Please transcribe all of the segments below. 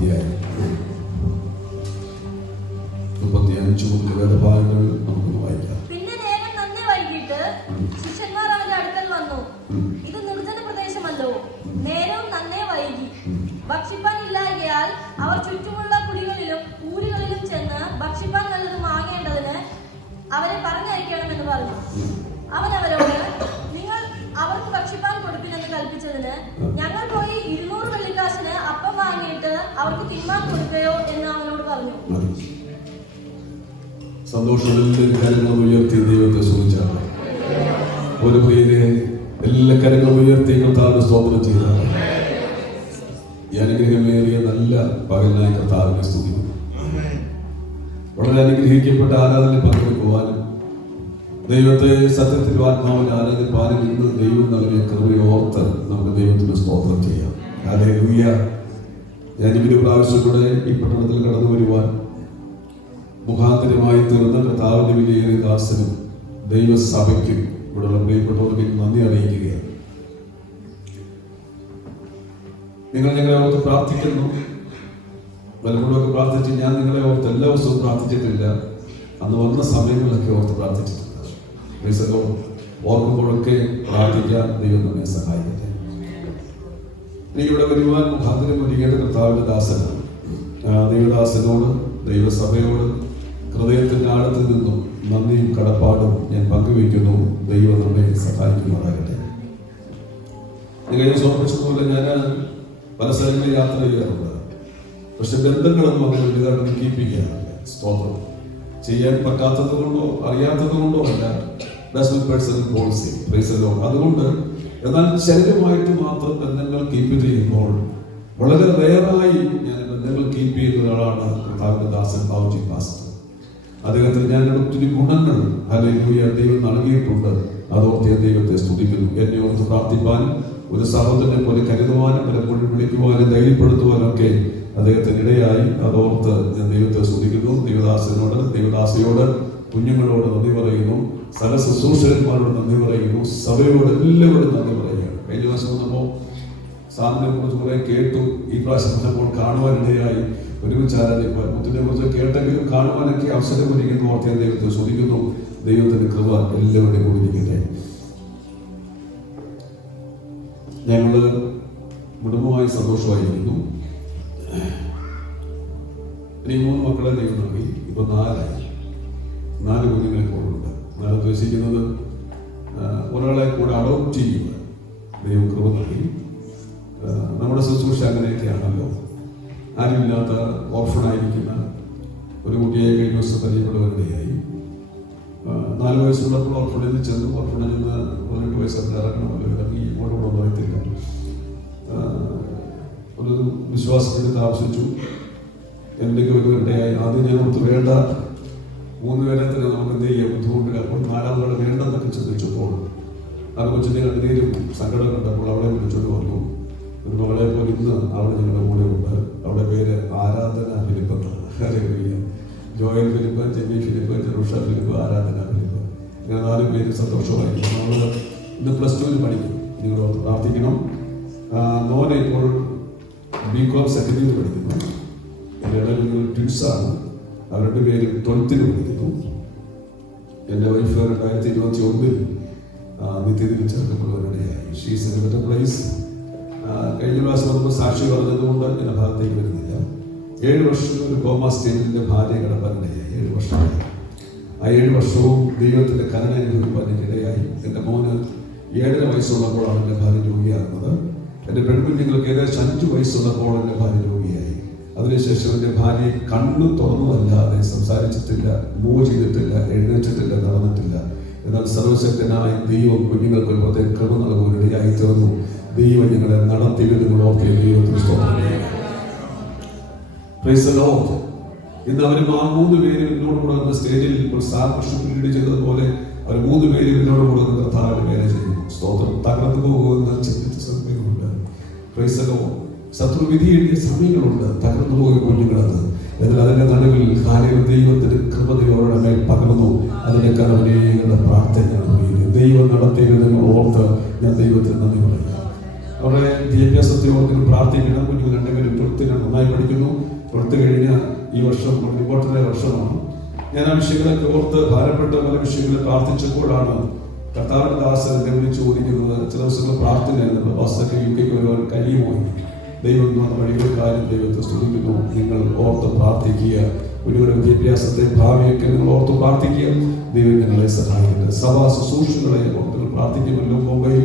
അധ്യായം 35 മുതൽ വേദഭാഗങ്ങൾ നമുക്കൊന്ന് വായിക്കാം. പിന്നെ നേരം നന്നേ വൈകിട്ട് ശിഷ്യന്മാർ അവന്റെ അടുക്കൽ വന്നു. ഇത് നിർജ്ജന പ്രദേശമല്ലോ, നേരവും നന്നേ വൈകി. ഭക്ഷിപ്പാൻ ഇല്ലായ്കയാൽ അവർ ചുറ്റുമുള്ള കുടികളിലും ഊരുകളിലും ചെന്ന് ഭക്ഷിപ്പാൻ നല്ലത് വാങ്ങേണ്ടതിന് അവരെ പറഞ്ഞയക്കണമെന്ന് പറഞ്ഞു. അവൻ അവരോട്, നിങ്ങൾ അവർക്ക് ഭക്ഷിപ്പാൻ കൊടുപ്പിനെന്ന് കൽപ്പിച്ചതിന് ഞങ്ങൾ പോയി 200 വെള്ളിക്കാശിന് അപ്പം വാങ്ങിയിട്ട് അവർക്ക് തിന്നാൻ കൊടുക്കുകയോ എന്ന് അവനോട് പറഞ്ഞു. സന്തോഷത്തിൽ കരങ്ങൾ ഉയർത്തി ദൈവത്തെ സ്തുതിച്ചാണ്. ഒരു പ്രിയരെ എല്ലാ കരങ്ങൾ ഉയർത്തി കർത്താവിനെ സ്തോത്രം ചെയ്താണ്. ഈ അനുഗ്രഹമേറിയ നല്ല പകലിനായി കർത്താവിനെ സ്തുതിക്കുന്നു. വളരെ അനുഗ്രഹിക്കപ്പെട്ട ആരാധനയിൽ പങ്കെടുക്കുവാനും ദൈവത്തെ സത്യത്തിൽ ആത്മാവിൽ ആരാധിപ്പാനും ഇന്ന് ദൈവം നൽകിയ കൃപയെ ഓർത്ത് നമുക്ക് ദൈവത്തിന് സ്തോത്രം ചെയ്യാം. ഹല്ലേലൂയ. ഞാൻ ഒരു പ്രാവശ്യം കൂടെ ഈ പട്ടണത്തിൽ കടന്നു വരുവാൻ മുഖാന്തരമായി തീർന്ന കർത്താവിന്റെ വിലയേറിയ ദാസനും ദൈവസഭയ്ക്കും ഇവിടെയുള്ള പ്രിയപ്പെട്ടവർക്ക് നന്ദി അറിയിക്കുകയാണ്. നിങ്ങൾ ഞങ്ങളെ ഓർത്ത് പ്രാർത്ഥിക്കുന്നു. പലപ്പോഴൊക്കെ പ്രാർത്ഥിച്ച് ഞാൻ നിങ്ങളെ ഓർത്ത് എല്ലാ ദിവസവും പ്രാർത്ഥിച്ചിട്ടില്ല. അന്ന് വന്ന സമയങ്ങളിലൊക്കെ ഓർത്ത് പ്രാർത്ഥിച്ചിട്ടുണ്ട്. ഓർക്കുമ്പോഴൊക്കെ പ്രാർത്ഥിക്കാൻ ദൈവം നമ്മെ സഹായിക്കട്ടെ. നീ ഇവിടെ വരുവാൻ മുഖാന്തരം ഒരുങ്ങിയത് കർത്താവിന്റെ ദാസനാണ്. ദൈവദാസനോട് ദൈവസഭയോട് ഹൃദയത്തിന്റെ ആഴത്തിൽ നിന്നും നന്ദിയും കടപ്പാടും ഞാൻ പങ്കുവയ്ക്കുന്നു. ദൈവം നമ്മെ സഹായിക്കുമാറാകട്ടെ. നിങ്ങൾ സമർപ്പിച്ചതുപോലെ ഞാൻ പല സ്ഥലങ്ങളിൽ യാത്ര ചെയ്യാറുണ്ട്. പക്ഷെ ബന്ധങ്ങളൊന്നും അങ്ങനെ വലുതായിട്ട് കീപ്പിക്കാറില്ല. സ്തോത്രം ചെയ്യാൻ പറ്റാത്തത് കൊണ്ടോ അറിയാത്തത് കൊണ്ടോ അല്ല, പേഴ്സണൽ പോളിസി. അതുകൊണ്ട് എന്നാൽ ശരീരമായിട്ട് മാത്രം ബന്ധങ്ങൾ കീപ്പ് ചെയ്യുമ്പോൾ വളരെ റെയറായി ഞാൻ ബന്ധങ്ങൾ കീപ്പ് ചെയ്യുന്ന ഒരാളാണ് കർത്താവിന്റെ ദാസൻ ബാബുജി പാസ്റ്റർ. അദ്ദേഹത്തിന് ഞാൻ ഒത്തിരി ഗുണങ്ങൾ ഹല്ലേലൂയ ദൈവം നൽകിയിട്ടുണ്ട്. അതോർത്ത് ഞാൻ ദൈവത്തെ സ്തുതിക്കുന്നു. എന്നെ ഓർത്ത് പ്രാർത്ഥിപ്പാനും ഒരു സഹോദരനെ പോലെ കരുതുവാനും പലപ്പോഴും വിളിക്കുവാനും ധൈര്യപ്പെടുത്തുവാനും ഒക്കെ അദ്ദേഹത്തിന് ഇടയായി. അതോർത്ത് ഞാൻ ദൈവത്തെ സ്തുതിക്കുന്നു. ദൈവദാസനോട് ദൈവദാസയോട് കുഞ്ഞുങ്ങളോട് നന്ദി പറയുന്നു. സകല ശുശ്രൂഷകന്മാരോട് നന്ദി പറയുന്നു. സഭയോട് എല്ലാവരോടും നന്ദി പറയുകയാണ്. കഴിഞ്ഞ ദിവസം വന്നപ്പോൾ സാറിനെ കുറിച്ച് കുറെ കേട്ടു. ഈ പ്രാവശ്യം വന്നപ്പോൾ കാണുവാനിടയായി. ഒരുമിച്ച് ആരാധിക്കാൻ മുത്തിനെ കുറിച്ച് കേട്ടെങ്കിലും കാണുവാനൊക്കെ അവസരം ഒരുക്കുന്നു. ഓർത്ത് ദൈവത്തെ സ്തുതിക്കുന്നു. ദൈവത്തിന്റെ കൃപ എല്ലാവരുടെയും കൂടിയിരിക്കട്ടെ. ഞങ്ങള് കുടുംബമായി സന്തോഷമായിരിക്കുന്നു. ഇനി 3 മക്കളെ ദൈവം നൽകി. ഇപ്പൊ 4 കുഞ്ഞുങ്ങളെ കൂടുണ്ട്. ഞാൻ ഉദ്ദേശിക്കുന്നത് ഒരാളെ കൂടെ അഡോപ്റ്റ് ചെയ്യുക. ദൈവം കൃപ നൽകി. നമ്മുടെ ശുശ്രൂഷ അങ്ങനെയൊക്കെയാണല്ലോ. ആരുമില്ലാത്ത ഓർഫണായിരിക്കുന്ന ഒരു കുട്ടിയെ കഴിഞ്ഞ ദിവസം പരിചയപ്പെടുവാനിടയായി. 4 വയസ്സുള്ളപ്പോൾ ഓർഫണേജിൽ ചെന്നു. ഓർഫണേജിൽ നിന്ന് 18 വയസ്സൊക്കെ ഇറങ്ങണമല്ലോ. ഇറങ്ങി ഇങ്ങോട്ട് കൂടെ പറയത്തില്ല. ഒരു വിശ്വാസത്തിന് താമസിച്ചു. എന്തൊക്കെ വരുവാനിടയായി. ആദ്യം ഞാൻ ഓർത്ത് വേണ്ട 3 പേരെ തന്നെ നമുക്ക് എന്ത് ചെയ്യാം, ബുദ്ധിമുട്ടില്ല. അപ്പോൾ 4ാമത് വേണ്ടെന്നൊക്കെ ചിന്തിച്ചപ്പോൾ ആ കൊച്ചിനെ കണ്ണീരും സങ്കടം കണ്ടപ്പോൾ അവളെ വിളിച്ചോണ്ട് വന്നു. ഒരു മകളെ പോലെ ഇന്ന് അവൾ ഞങ്ങളുടെ കൂടെ ഉണ്ട്. അവളുടെ പേര് ആരാധന ഫിലിപ്പ് എന്നാണ്. Joel Philip, Jenny Philip, Jerusha Philip, Aradhana Philip. ഇങ്ങനെ 4 പേര് സന്തോഷമായി. നമ്മൾ ഇന്ന് +2 പഠിക്കും. നിങ്ങൾ പ്രാർത്ഥിക്കണം. മോനെ ഇപ്പോൾ BCom സെക്കൻഡ് ഇയർ പഠിക്കുന്നു. എൻ്റെ ഇടയിൽ ട്വിൻസാണ്. അവരുടെ പേര് 12th പഠിക്കുന്നു. എൻ്റെ വൈഫ് 2021 നിത്യത്തിൽ ചേർക്കപ്പെടുവാനിടയായി. She's in a better place. കഴിഞ്ഞ പ്രാവശ്യം നമുക്ക് സാക്ഷി പറഞ്ഞതുകൊണ്ട് എൻ്റെ ഭാഗത്തേക്ക് വരുന്നില്ല. 7 വർഷം ഒരു കോമ സ്റ്റേജിൻ്റെ ഭാര്യ കിടപ്പാനിടയായി. 7 വർഷമായി. ആ 7 വർഷവും ദൈവത്തിൻ്റെ കരുണ അനുഭവിക്കാനിടയായി. എൻ്റെ മോന് 7.5 വയസ്സുള്ളപ്പോഴാണ് എൻ്റെ ഭാര്യ രോഗിയാകുന്നത്. എൻ്റെ പെൺകുഞ്ഞുങ്ങൾക്ക് ഏകദേശം 5 വയസ്സുള്ളപ്പോൾ എൻ്റെ ഭാര്യ രോഗിയായി. അതിനുശേഷം എൻ്റെ ഭാര്യയെ കണ്ണു തുറന്നതല്ലാതെ സംസാരിച്ചിട്ടില്ല, മൂവ് ചെയ്തിട്ടില്ല, എഴുന്നേറ്റിട്ടില്ല, നടന്നിട്ടില്ല. എന്നാൽ സർവശക്തനായ ദൈവം കുഞ്ഞുങ്ങൾക്ക് ഒരു പ്രത്യേക കൃപ നൽകുവാനിടയായി തീർന്നു. ദൈവം ഞങ്ങളെ നടത്തിയത് നിങ്ങൾ ഓർത്തിയ ദൈവത്തിന് സ്തോത്രം. Praise the Lord. ഇന്ന് അവർ 3 പേര് എന്നോടുകൂടെ വന്ന സ്റ്റേജിൽ ഇപ്പോൾ സാർകൃഷ്ണൻ ലീഡ് ചെയ്തതുപോലെ അവർ 3 പേര് എന്നോടുകൂടെ കർത്താവിന്റെ പേര് ചെയ്യുന്നു. സ്തോത്രം. തകർന്നു പോകുമെന്ന് ചിന്തിച്ച സമയങ്ങളുണ്ട്. Praise the Lord. ശത്രു വിധിയെഴുതിയ സമയങ്ങളുണ്ട്. തകർന്നു പോയ കുഞ്ഞുങ്ങളത്. എന്നാൽ അതിന്റെ നടുവിൽ ദൈവത്തിന്റെ കൃപതയോടെ മേൽ പകർന്നു. അതിന്റെ കർമ്മങ്ങളുടെ പ്രാർത്ഥനയാണ്. ദൈവം നടത്തിയത് നിങ്ങൾ ഓർത്ത് ഞാൻ ദൈവത്തിന് നന്ദി പറയുക. അവരുടെ വിദ്യാഭ്യാസത്തെ ഓർത്തിന് പ്രാർത്ഥിക്കണം. കുഞ്ഞുങ്ങൾ 2 പേരും 12th നന്നായി പഠിക്കുന്നു. കൊടുത്തു കഴിഞ്ഞ ഈ വർഷം ഇമ്പോർട്ടൻ്റായ വർഷമാണ്. ഞാൻ ആ വിഷയങ്ങളൊക്കെ ഓർത്ത് ഭാരപ്പെട്ട പല വിഷയങ്ങളെ പ്രാർത്ഥിച്ചപ്പോഴാണ് കർത്താവിന്റെ ദാസൻ എന്നെ വിളിച്ച് ചോദിക്കുന്നത്, ചില ദിവസങ്ങൾ പ്രാർത്ഥനയായിരുന്നു, പാസ്റ്റർക്ക് UK വരുവാൻ കഴിയുമോ? ദൈവം വഴികൾ കാര്യം ദൈവത്തെ സ്തുതിക്കുന്നു. നിങ്ങൾ ഓർത്ത് പ്രാർത്ഥിക്കുക. കുട്ടികളുടെ വിദ്യാഭ്യാസത്തെ ഭാവിയൊക്കെ നിങ്ങൾ ഓർത്ത് പ്രാർത്ഥിക്കുക. ദൈവം നിങ്ങളെ സഹായിക്കട്ടെ. സഭാ ശുശ്രൂഷകളെ ഓർത്ത് പ്രാർത്ഥിക്കുമല്ലോ. മുംബൈയിൽ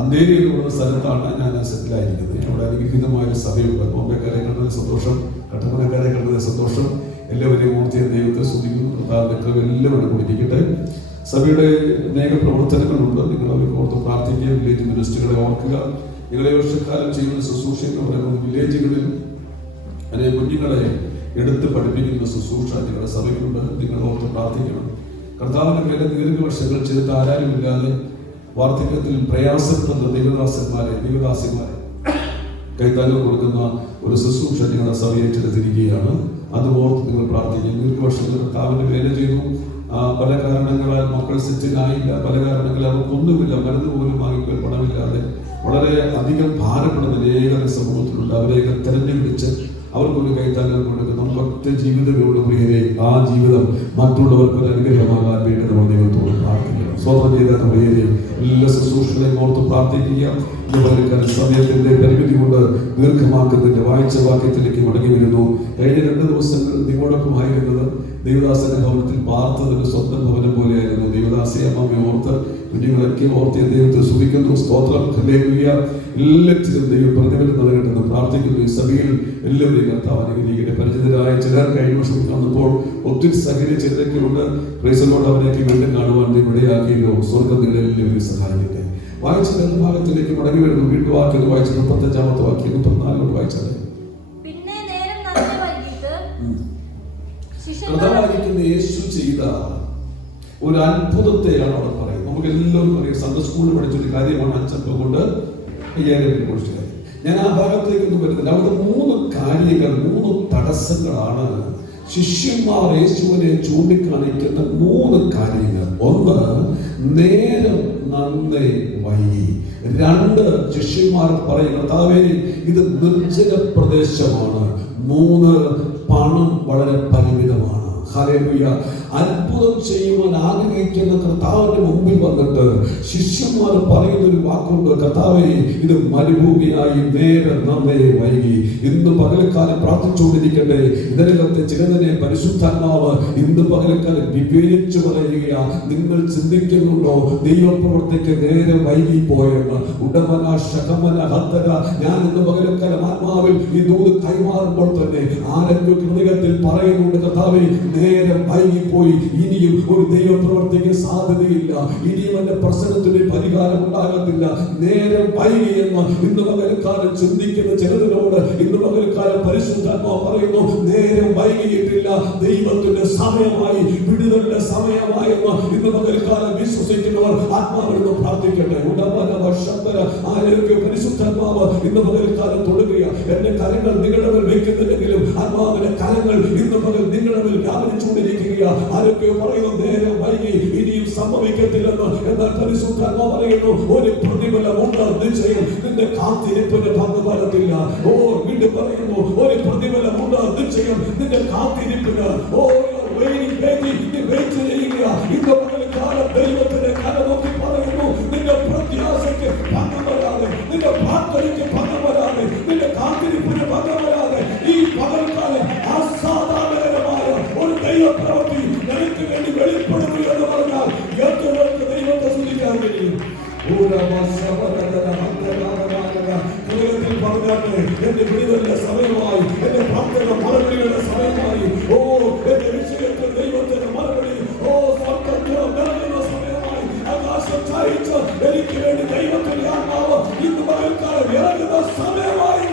അന്തേരിയിലുള്ള സ്ഥലത്താണ് ഞാൻ സെറ്റിലായിരിക്കുന്നത്. അവിടെ അനുഗ്രഹീതമായൊരു സഭയുണ്ട്. മുംബൈക്കാരെ കണ്ടതിന് സന്തോഷം, കട്ടപ്പനക്കാരെ കണ്ടതിന് സന്തോഷം. എല്ലാവരെയും ഓർത്തിയ ദൈവത്തെ സ്തുതിക്കുന്നു. കർത്താവിന്റെ എല്ലാവരും കൂടിയിരിക്കട്ടെ. സഭയുടെ അനേക പ്രവർത്തനങ്ങളുണ്ട്. നിങ്ങൾ അവർക്ക് ഓർത്ത് പ്രാർത്ഥിക്കുക. വില്ലേജ് മിനിസ്റ്ററുകളെ ഓർക്കുക. നിങ്ങളെ വർഷക്കാലം ചെയ്യുന്ന ശുശ്രൂഷ എന്ന് പറയുന്നത് വില്ലേജുകളിൽ അനേക കുഞ്ഞുങ്ങളെ എടുത്ത് പഠിപ്പിക്കുന്ന ശുശ്രൂഷ നിങ്ങളുടെ സഭയിലുണ്ട്. നിങ്ങൾ ഓർത്ത് പ്രാർത്ഥിക്കണം. കർത്താവിന്റെ മേലെ ദീർഘവർഷങ്ങൾ ചെയ്തിട്ട് ആരാരുമില്ലാതെ വാർദ്ധക്യത്തിൽ പ്രയാസപ്പെടുന്ന ദൈവദാസന്മാരെ കൈത്താങ്ങൽ കൊടുക്കുന്ന ഒരു ശുശ്രൂഷ നിങ്ങളുടെ സഭ ഏറ്റെടുത്തിരിക്കുകയാണ്. അത് ഓർത്ത് നിങ്ങൾ പ്രാർത്ഥിക്കും. ദീർഘവർഷങ്ങൾ കർത്താവിന്റെ വേല ചെയ്തു. പല കാരണങ്ങളാൽ മക്കൾ സെറ്റിലായില്ല, പല കാരണങ്ങളാൽ അവർക്കൊന്നുമില്ല, മരുന്ന് പോലും വാങ്ങിക്കാൻ പണമില്ലാതെ വളരെ അധികം ഭാരപ്പെടുന്ന അനേകം സമൂഹത്തിലുണ്ട്. അവരെയൊക്കെ തെരഞ്ഞെടുപ്പിച്ച് അവർക്കൊരു കൈത്താങ്ങൽ കൊടുക്കുന്ന ഒറ്റ ജീവിതങ്ങളുടെ പ്രിയരെ, ആ ജീവിതം മറ്റുള്ളവർക്ക് ഒരു അനുഗ്രഹമാകാൻ വേണ്ടി നമ്മൾ ദൈവത്തോട് പ്രാർത്ഥിക്കണം. സ്വന്തം ചെയ്ത പ്രിയരെ എല്ലാ ശുശ്രൂഷകളെയും ഓർത്ത് പ്രാർത്ഥിക്കുക. സമയത്തിന്റെ പരിമിതി കൊണ്ട് ദീർഘമാക്കുന്നതിന്റെ വായിച്ച വാക്യത്തിലേക്ക് മടങ്ങി വരുന്നു. കഴിഞ്ഞ 2 ദിവസങ്ങൾ നിങ്ങളോടൊപ്പമായിരുന്നത് ദൈവദാസന്റെ ഭവനത്തിൽ പാർത്തതൊരു സ്വന്തം ഭവനം പോലെയായിരുന്നു. ദൈവദാസിയെ അമ്മയെ ഓർത്ത് കുഞ്ഞുങ്ങളൊക്കെ ഓർത്തിയ ദൈവത്തെ സ്തുതിക്കുന്നു. സ്തോത്രം. ഹല്ലേലൂയ. എല്ലാത്തിനും ദൈവം പ്രതിഫലം നൽകട്ടെന്ന് പ്രാർത്ഥിക്കുന്നു. ഈ സഭയിൽ എല്ലാവരെയും കർത്താവ് അനുഗ്രഹിക്കട്ടെ. പരിചിതരായ ചിലർ കഴിഞ്ഞ വർഷം വന്നപ്പോൾ ഒത്തിരി സഹകരിച്ചതൊക്കെ ഉണ്ട്. പ്രൈസലോട് അവരെയൊക്കെ വീണ്ടും കാണുവാൻ ഇവിടെയാക്കിയല്ലോ. സ്വർഗ്ഗം നിങ്ങളെല്ലാവരും സഹായിക്കട്ടെ. വായിച്ച ഭാഗത്തിലേക്ക് മടങ്ങി വരുന്നു. വീണ്ടും വാക്യം വായിച്ചു 35-ാമത്തെ വാക്യം 34 വായിച്ചത്. കർത്താവായിരിക്കുന്ന യേശു ചെയ്ത ഒരു അത്ഭുതത്തെയാണ് അവിടെ പറയുന്നത്. നമുക്ക് എല്ലാവർക്കും അറിയാം, സൺഡേ സ്കൂളിൽ പഠിച്ചൊരു കാര്യമാണ്. 5 കൊണ്ട് 5000 കുറിച്ച് ഞാൻ ആ ഭാഗത്തേക്കൊന്നും വരുന്നില്ല. അവിടെ 3 കാര്യങ്ങൾ, 3 തടസ്സങ്ങളാണ് ശിഷ്യന്മാർ യേശുവിനെ ചൂണ്ടിക്കാണിക്കുന്ന 3 കാര്യങ്ങൾ. 1, നേരം നന്നേ വൈകി. 2, ശിഷ്യന്മാർ പറയുന്ന കർത്താവേ ഇത് നിർജ്ജന പ്രദേശമാണ്. 3, പണം വളരെ പരിമിതമാണ്. ഹല്ലേലൂയ. അത്ഭുതം ചെയ്യുവാൻ ആഗ്രഹിക്കുന്ന കർത്താവിന്റെ മുമ്പിൽ വന്നിട്ട് ശിഷ്യന്മാർ പറയുന്ന ഒരു വാക്കുണ്ട്, കർത്താവേ ഇത് മരുഭൂമിയായി നേരം നന്നേ വൈകി. ഇന്ന് പകൽക്കാലം പ്രാർത്ഥിച്ചുകൊണ്ടിരിക്കട്ടെ. ഇതിനകത്തെ ചിലതിനെ പരിശുദ്ധാത്മാവ് ഇന്ന് പകൽക്കാലം വിവേചിച്ചു പറയുക. നിങ്ങൾ ചിന്തിക്കുന്നുണ്ടോ ദൈവപ്രവർത്തിക്ക് നേരം വൈകി പോയെന്ന്? ഉടമന ശകമന ഹത്തര. ഞാൻ ഇന്ന് പകൽക്കാലം ആത്മാവിൽ ഈ ദൂത് കൈമാറുമ്പോൾ തന്നെ ആരെങ്കിലും ഹൃദയത്തിൽ പറയുന്നുണ്ട്, കർത്താവേ നേരം വൈകിപ്പോയി, ഇനിയും ഒരു ദൈവപ്രവർത്തിക്ക് സാധ്യതയില്ല, ഇനിയും എന്റെ പ്രശ്നത്തിന് പരിഹാരം ഉണ്ടാകത്തില്ല, നേരം വൈകിയെന്ന് ഇന്ന് പകൽക്കാലം ചിന്തിക്കുന്ന ചിലതിനോട് ഇന്ന് പകൽക്കാലം പരിശുദ്ധാത്മാവ് പറയുന്നു, നേരം വൈകിയിട്ടില്ല, ദൈവത്തിന്റെ സമയമായി, വിടുതലിന്റെ സമയമായെന്ന് ഇന്ന് പകൽക്കാലം വിശ്വസിക്കുന്നവർ ആത്മാവിനോട് പ്രാർത്ഥിക്കട്ടെ. ആരോഗ്യ പരിശുദ്ധാത്മാവ് ഇന്ന് പകൽക്കാലം തൊടുകയ. എന്റെ കരങ്ങൾ നിങ്ങളുടെ മേൽ വയ്ക്കുന്നില്ലെങ്കിലും ആത്മാവിന്റെ കരങ്ങൾ ഇന്ന് പകൽ നിങ്ങളുടെ മേൽ വ്യാപരിച്ചുകൊണ്ടിരിക്കുക. ആരൊക്കെ പറയുന്നു നേരം വൈകി, ഇനിയും സംഭവിക്കത്തില്ലെന്ന്. എന്നാൽ പരിശുദ്ധാത്മാവ് പറയുന്നു, ഒരു പ്രതിഫലമുണ്ട് നിശ്ചയം. നിന്റെ കാത്തിരിപ്പിന്റെ ഭംഗം വരത്തില്ല. ഓ വീണ്ടും പറയുന്നു, ഒരു പ്രതിഫലമുണ്ട് നിശ്ചയം. നിന്റെ കാത്തിരിപ്പിന് ഇന്ന് പകൽക്കാലം ദൈവത്തിന്റെ കര നോക്കി പറയുന്നു, നിന്റെ പ്രത്യാശയ്ക്ക് ഭംഗം വരാതെ, നിന്റെ പ്രാർത്ഥനയ്ക്ക് ഭംഗം വരാതെ, നിന്റെ കാത്തിരിപ്പിന് ഭംഗം വരാതെ ഈ പകൽക്കാലം അസാധാരണമായ ഒരു ദൈവപ്രവൃത്തി നിനക്ക് വേണ്ടി വെളിപ്പെടുന്നു എന്ന് പറഞ്ഞാൽ എത്രവർക്ക് ദൈവത്തെ സ്തുതിക്കാൻ കഴിയും? പറഞ്ഞാട്ടെ, എന്റെ വിടുതലിന്റെ സമയമായി, എന്റെ പ്രാർത്ഥന മറുപടിയുടെ സമയമായി. ഓ എന്റെ വിഷയത്തിൽ ദൈവത്തിന്റെ മറുപടി, ഓ സ്വർഗ്ഗം നൽകുന്ന സമയമായി. ആകാശം ചായിച്ച് എനിക്ക് വേണ്ടി ദൈവത്തിന്റെ ആത്മാവ് ഇന്ന് പകൽക്കാലം ഇറങ്ങുന്ന സമയമായി.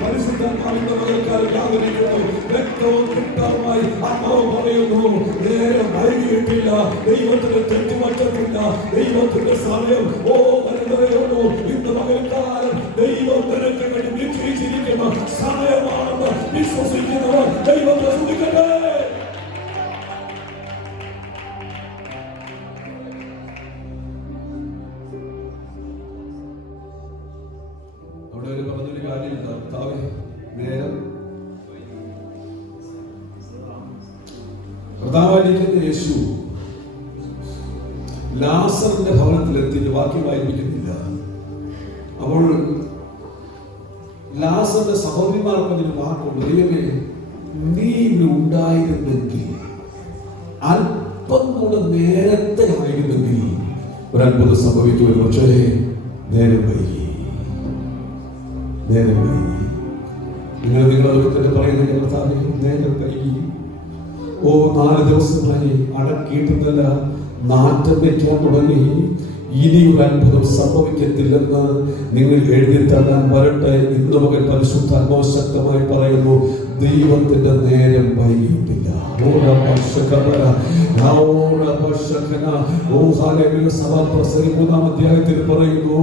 പരിശുദ്ധമായി വ്യക്തവും വ്യക്തമായി ആത്മാവ് പറയുന്നു, നേരം വൈകി വൈകിട്ടില്ല, ദൈവത്തിന് തെറ്റുപറ്റത്തില്ല, ദൈവത്തിന്റെ സമയം വരുന്നതേയുള്ളൂ. ഇന്ന് പകൽക്കാലം ദൈവം നിനക്ക് വേണ്ടി നിശ്ചയിച്ചിരിക്കുന്ന സമയമാണെന്ന് വിശ്വസിക്കുന്നവർ ദൈവത്തെ സ്തുതിക്കട്ടെ. അവിടെ ഒരു പറഞ്ഞൊരു കാര്യം, കർത്താവേ നേരം കർത്താവായിരിക്കുന്ന യേശു ലാസറിന്റെ ഭവനത്തിലെത്തിയിട്ട് വാക്യം വായിപ്പിക്കുന്നില്ല. അപ്പോൾ ലാസറിന്റെ സഹോദരിമാർക്ക് അതിന് വാക്കുണ്ട്, ദൈവമേ നീ ഇവിടെ ഉണ്ടായിരുന്നെങ്കിൽ, അല്പം കൂടെ നേരത്തെ ആയിരുന്നെങ്കിൽ ഒരു അത്ഭുതം സംഭവിക്കും. പക്ഷേ നേരം വൈകി. നിങ്ങളൊക്കെ തന്നെ പറയുന്നത് കർത്താവേ നേരം വൈകി. 4 ദിവസമായി അടക്കിയിട്ടതല്ല, നാറ്റം വയ്ക്കാൻ തുടങ്ങി. ഇനി ഒരു അത്ഭുതം സംഭവിക്കത്തില്ലെന്ന് നിങ്ങൾ എഴുതി തരാൻ വരട്ടെ. ഇന്ന് മകൻ പരിശുദ്ധാത്മാവ് ശക്തമായി പറയുന്നു, ദൈവത്തിന്റെ നേരം വൈകിയിട്ടില്ല. അധ്യായത്തിൽ പറയുന്നു,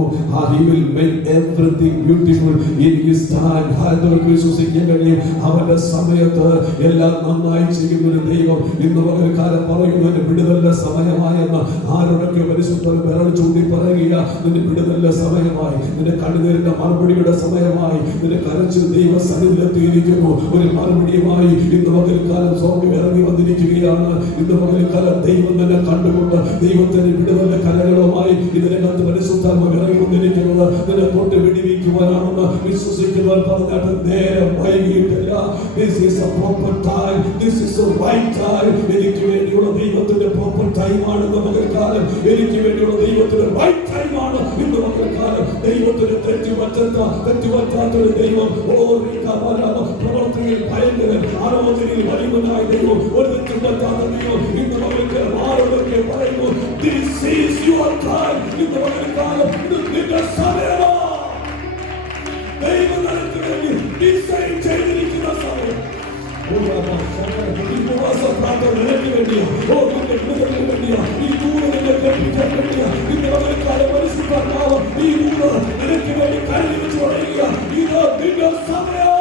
അവന്റെ സമയത്ത് എല്ലാം നന്നായി ചെയ്യുന്ന ഒരു ദൈവം ഇന്ന് പകൽക്കാലം പറയുന്നു, എന്റെ വിടുതലിന്റെ സമയമായെന്ന്. ആരോടൊക്കെ പരിശുദ്ധ വിരൽ ചൂണ്ടി പറയുക, നിന്റെ വിടുതലിന്റെ സമയമായി, നിന്റെ കണ്ണുനീരിന്റെ മറുപടിയുടെ സമയമായി, നിന്റെ കരച്ചിൽ ദൈവ സന്നിധിയിലെത്തിയിരിക്കുന്നു. ഒരു മറുപടിയുമായി ഇന്ന് പകൽക്കാലം സ്വർഗ്ഗം ഇറങ്ങി വന്നിരിക്കുകയാണ്. ഇന്ന് പകൽക്കാലം ദൈവം തന്നെ കണ്ടുകൊണ്ട് ദൈവത്തിന്റെ വിടുതലിന്റെ കരകളുമായി ഇതിനകത്ത് പരിശുദ്ധാത്മാവ് ഇറങ്ങി വന്നിരിക്കുന്നത് നിന്നെ തൊട്ട് വിടിവിക്കുവാനാണെന്ന് വിശ്വസിക്കുന്നവർ പറഞ്ഞാട്ട് നേരം വൈകിയിട്ടില്ല. This is a proper time. This is the right time. എനിക്ക് വേണ്ടിയുള്ള ദൈവത്തിന്റെ proper time ആണെന്ന് പകൽക്കാലം, എനിക്ക് വേണ്ടിയുള്ള ദൈവത്തിന്റെ right time ആണ് ഇന്ന് പകൽക്കാലം. ദൈവത്തിന് തെറ്റുപറ്റാത്തൊരു ദൈവം, പ്രവർത്തിയിൽ ഭയങ്കരൻ, ആലോചനയിൽ വലിമനായ ദൈവം, ഒരു തെറ്റും പറ്റാത്ത ദൈവം ഇന്ന് പകൽക്കാലം ആരോടൊക്കെ പറയുന്നു, this is your time. ഇന്ന് പകൽക്കാലം ഇത് നിന്റെ സമയമാണ്. ദൈവം നിനക്ക് വേണ്ടി ഡിസൈൻ ചെയ്തിരിക്കുന്ന സമയം. നിനക്ക് വേണ്ടിയാ, നിന്റെ വിടുതലിന് വേണ്ടിയാ, ഈ ദൂരം നിന്നെ കേൾപ്പിക്കാൻ വേണ്ടിയാ. ഇന്ന് പകൽക്കാലം പരിശുദ്ധാത്മാവ് ഈ ദൂരം നിനക്ക് വേണ്ടി കരുതി വെച്ച് പറയുക, ഇത് നിന്റെ സമയം.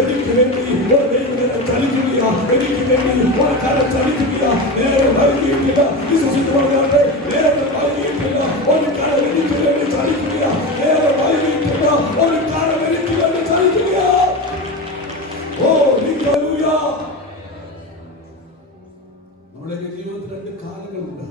എനിക്ക് വേണ്ടി ചലിക്കുക, എനിക്ക് വേണ്ടി ചലിക്കുക, നേരെ വൈകിയിട്ടില്ല. വിശ്വസിച്ച് പറഞ്ഞാട്ടെ, നേരെ വൈകിയിട്ടില്ല. ഒരു കാലം എനിക്ക് വേണ്ടി ചലിക്കുക, നേരെ വൈകിയിട്ടില്ല. ഒരു കാലം എനിക്ക് വേണ്ടി ചലിക്കുക. നമ്മുടെയൊക്കെ ജീവിതത്തിൽ 2 കാലങ്ങളുണ്ട്.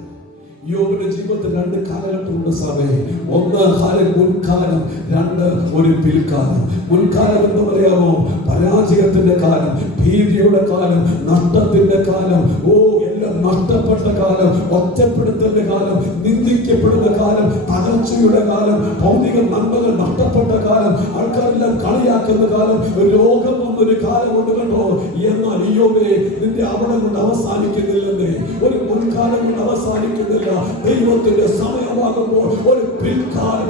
യോബിന്റെ ജീവിതത്തിൽ 2 കാലഘട്ടമുണ്ട് സമയം. 1 കാലം മുൻകാലം, 2 ഒരു പിൽക്കാലം. മുൻകാലം എന്ന് പറയാമോ? പരാജയത്തിന്റെ കാലം, ഭീതിയുടെ കാലം, നഷ്ടത്തിന്റെ കാലം, എല്ലാം നഷ്ടപ്പെട്ട കാലം, ഒറ്റപ്പെടുത്തലിന്റെ കാലം, നിന്ദിക്കപ്പെടുന്ന കാലം, തകർച്ചയുടെ കാലം, ഭൗതിക നന്മകൾ നഷ്ടപ്പെട്ട കാലം, ആൾക്കാരെല്ലാം കളിയാക്കുന്ന കാലം, രോഗം വന്നൊരു കാലമുണ്ട് കേട്ടോ. എന്നാൽ യോബേ, നിന്റെ അവിടെ കൊണ്ട് അവസാനിക്കുന്നില്ലെന്നേ, ഒരു മുൻകാലം കൊണ്ട് അവസാനിക്കുന്നില്ല. ദൈവത്തിന്റെ സമയമാകുമ്പോൾ ഒരു പിൽക്കാലം,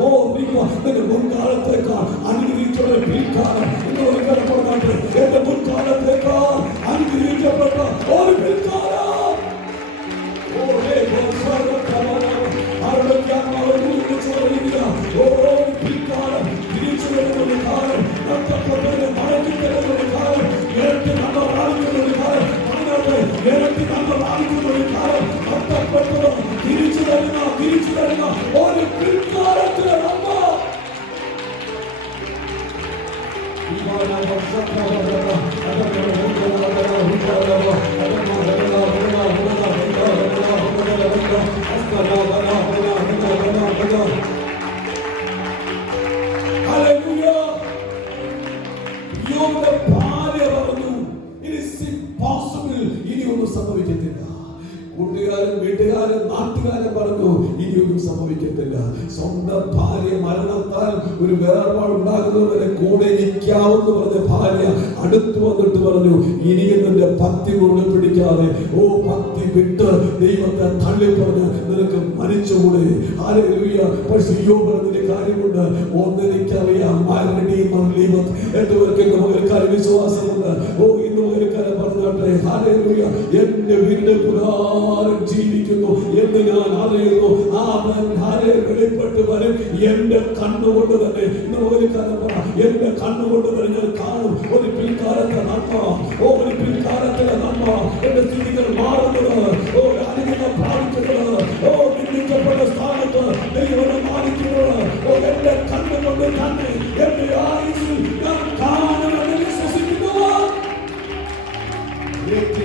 നിന്റെ മുൻകാലത്തേക്കാൾ അനുഗ്രഹിച്ചുള്ള പിൽക്കാലം. എന്റെ മുൻകാലത്തേക്കാൾ അനുഗ്രഹിക്കപ്പെട്ട ഒരു പിൽക്കാലം. പിൽക്കാലം തിരിച്ചു വരുന്ന ഒരു കാലം, നഷ്ടപ്പെട്ടതിനെ മടക്കി തരുന്ന ഒരു കാലം, ഇരട്ടി നമ്മൾ ആവശ്യമുള്ള ഒരു കാലം, ഇരട്ടി നമ്മൾ ആവശ്യമുള്ള ഒരു കാലം, നഷ്ടപ്പെട്ടത് തിരിച്ചു തരുന്ന ഒരു പിൽക്കാലത്തിലെ നമ്മൾ ഇനി ഒരു ഇനിയൊന്നും സംഭവിക്കത്തില്ല. കൂട്ടുകാരും വീട്ടുകാരും നാട്ടുകാരും പറഞ്ഞു ഇനിയൊന്നും സംഭവിക്കത്തില്ല. സ്വന്തം ഭാര്യ മരണത്താൽ ഒരു വേർപാടുണ്ടാകുന്നവരെ കൂടെ നിൽക്കാവെന്ന് പറഞ്ഞ ഭാര്യ അടുത്ത് വന്നിട്ട് പറഞ്ഞു ഇനിയും നിന്റെ ഭക്തി മുറുകെ പിടിക്കാതെ ഭക്തി വിട്ട് ദൈവത്തെ തള്ളി പറഞ്ഞ് നിനക്ക് മരിച്ചുകൂടെ. ഹല്ലേലൂയ. പക്ഷേ യോബ് പറഞ്ഞതിന്റെ കാര്യമുണ്ട്. ഒന്നെനിക്കറിയാം എന്തുവരെ വിശ്വാസമുണ്ട്. ഇന്ന് മുതൽക്കാലം പറഞ്ഞാട്ടെ ഹല്ലേലൂയ. എന്റെ വീടിന്റെ പുരാരം ജീവിക്കുന്നു എന്ന് ഞാൻ അറിയുന്നു. അവൻ വെളിപ്പെട്ട് വരും. എന്റെ കണ്ണുകൊണ്ട് തന്നെ ഇന്ന് മുതൽക്കാലം പറ എന്റെ കണ്ണുകൊണ്ട് തന്നെ ഞാൻ കാണും ഒരു പിൽക്കാലത്തെ നന്മ. ഒരു പിൽക്കാലത്തിലെ നന്മ. എന്റെ സ്ഥിതികൾ മാറുന്നത്. അനുഗ്രഹം പ്രാപിക്കുന്നത്. നിന്ദിക്കപ്പെട്ട സ്ഥാനത്ത് ദൈവം മാനിക്കുന്നത്. എന്റെ കണ്ണുകൊണ്ട് തന്നെ എന്റെ ആയുസ്സിൽ ഞാൻ കാണുമെന്ന് വിശ്വസിക്കുന്നു. എന്റെ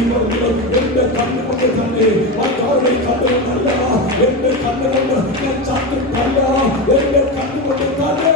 കണ്ണുകൊണ്ട് തന്നെ കണ്ണുകൊണ്ടല്ല എന്റെ കണ്ണുകൊണ്ട് ഞാൻ ചത്തിട്ടല്ല എന്റെ കണ്ണുകൊണ്ട് തന്നെ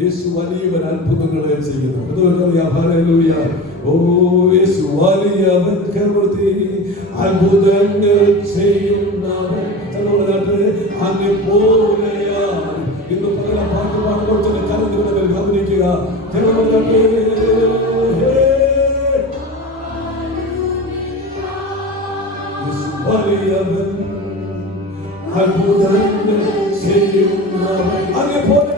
യേശു വലിയ അത്ഭുതങ്ങളെ ചെയ്യുന്നു. യേശു വലിയ അത്ഭുതങ്ങൾ ചെയ്യുന്നവൻ. ഇന്ന് പല പാട്ട് പാടുമ്പോൾ തന്നെ കരഞ്ഞുകൊണ്ടവർ ഗമനിക്കുക. വലിയവൻ അത്ഭുതങ്ങൾ ചെയ്യുന്നവൻ. അതേപോലെ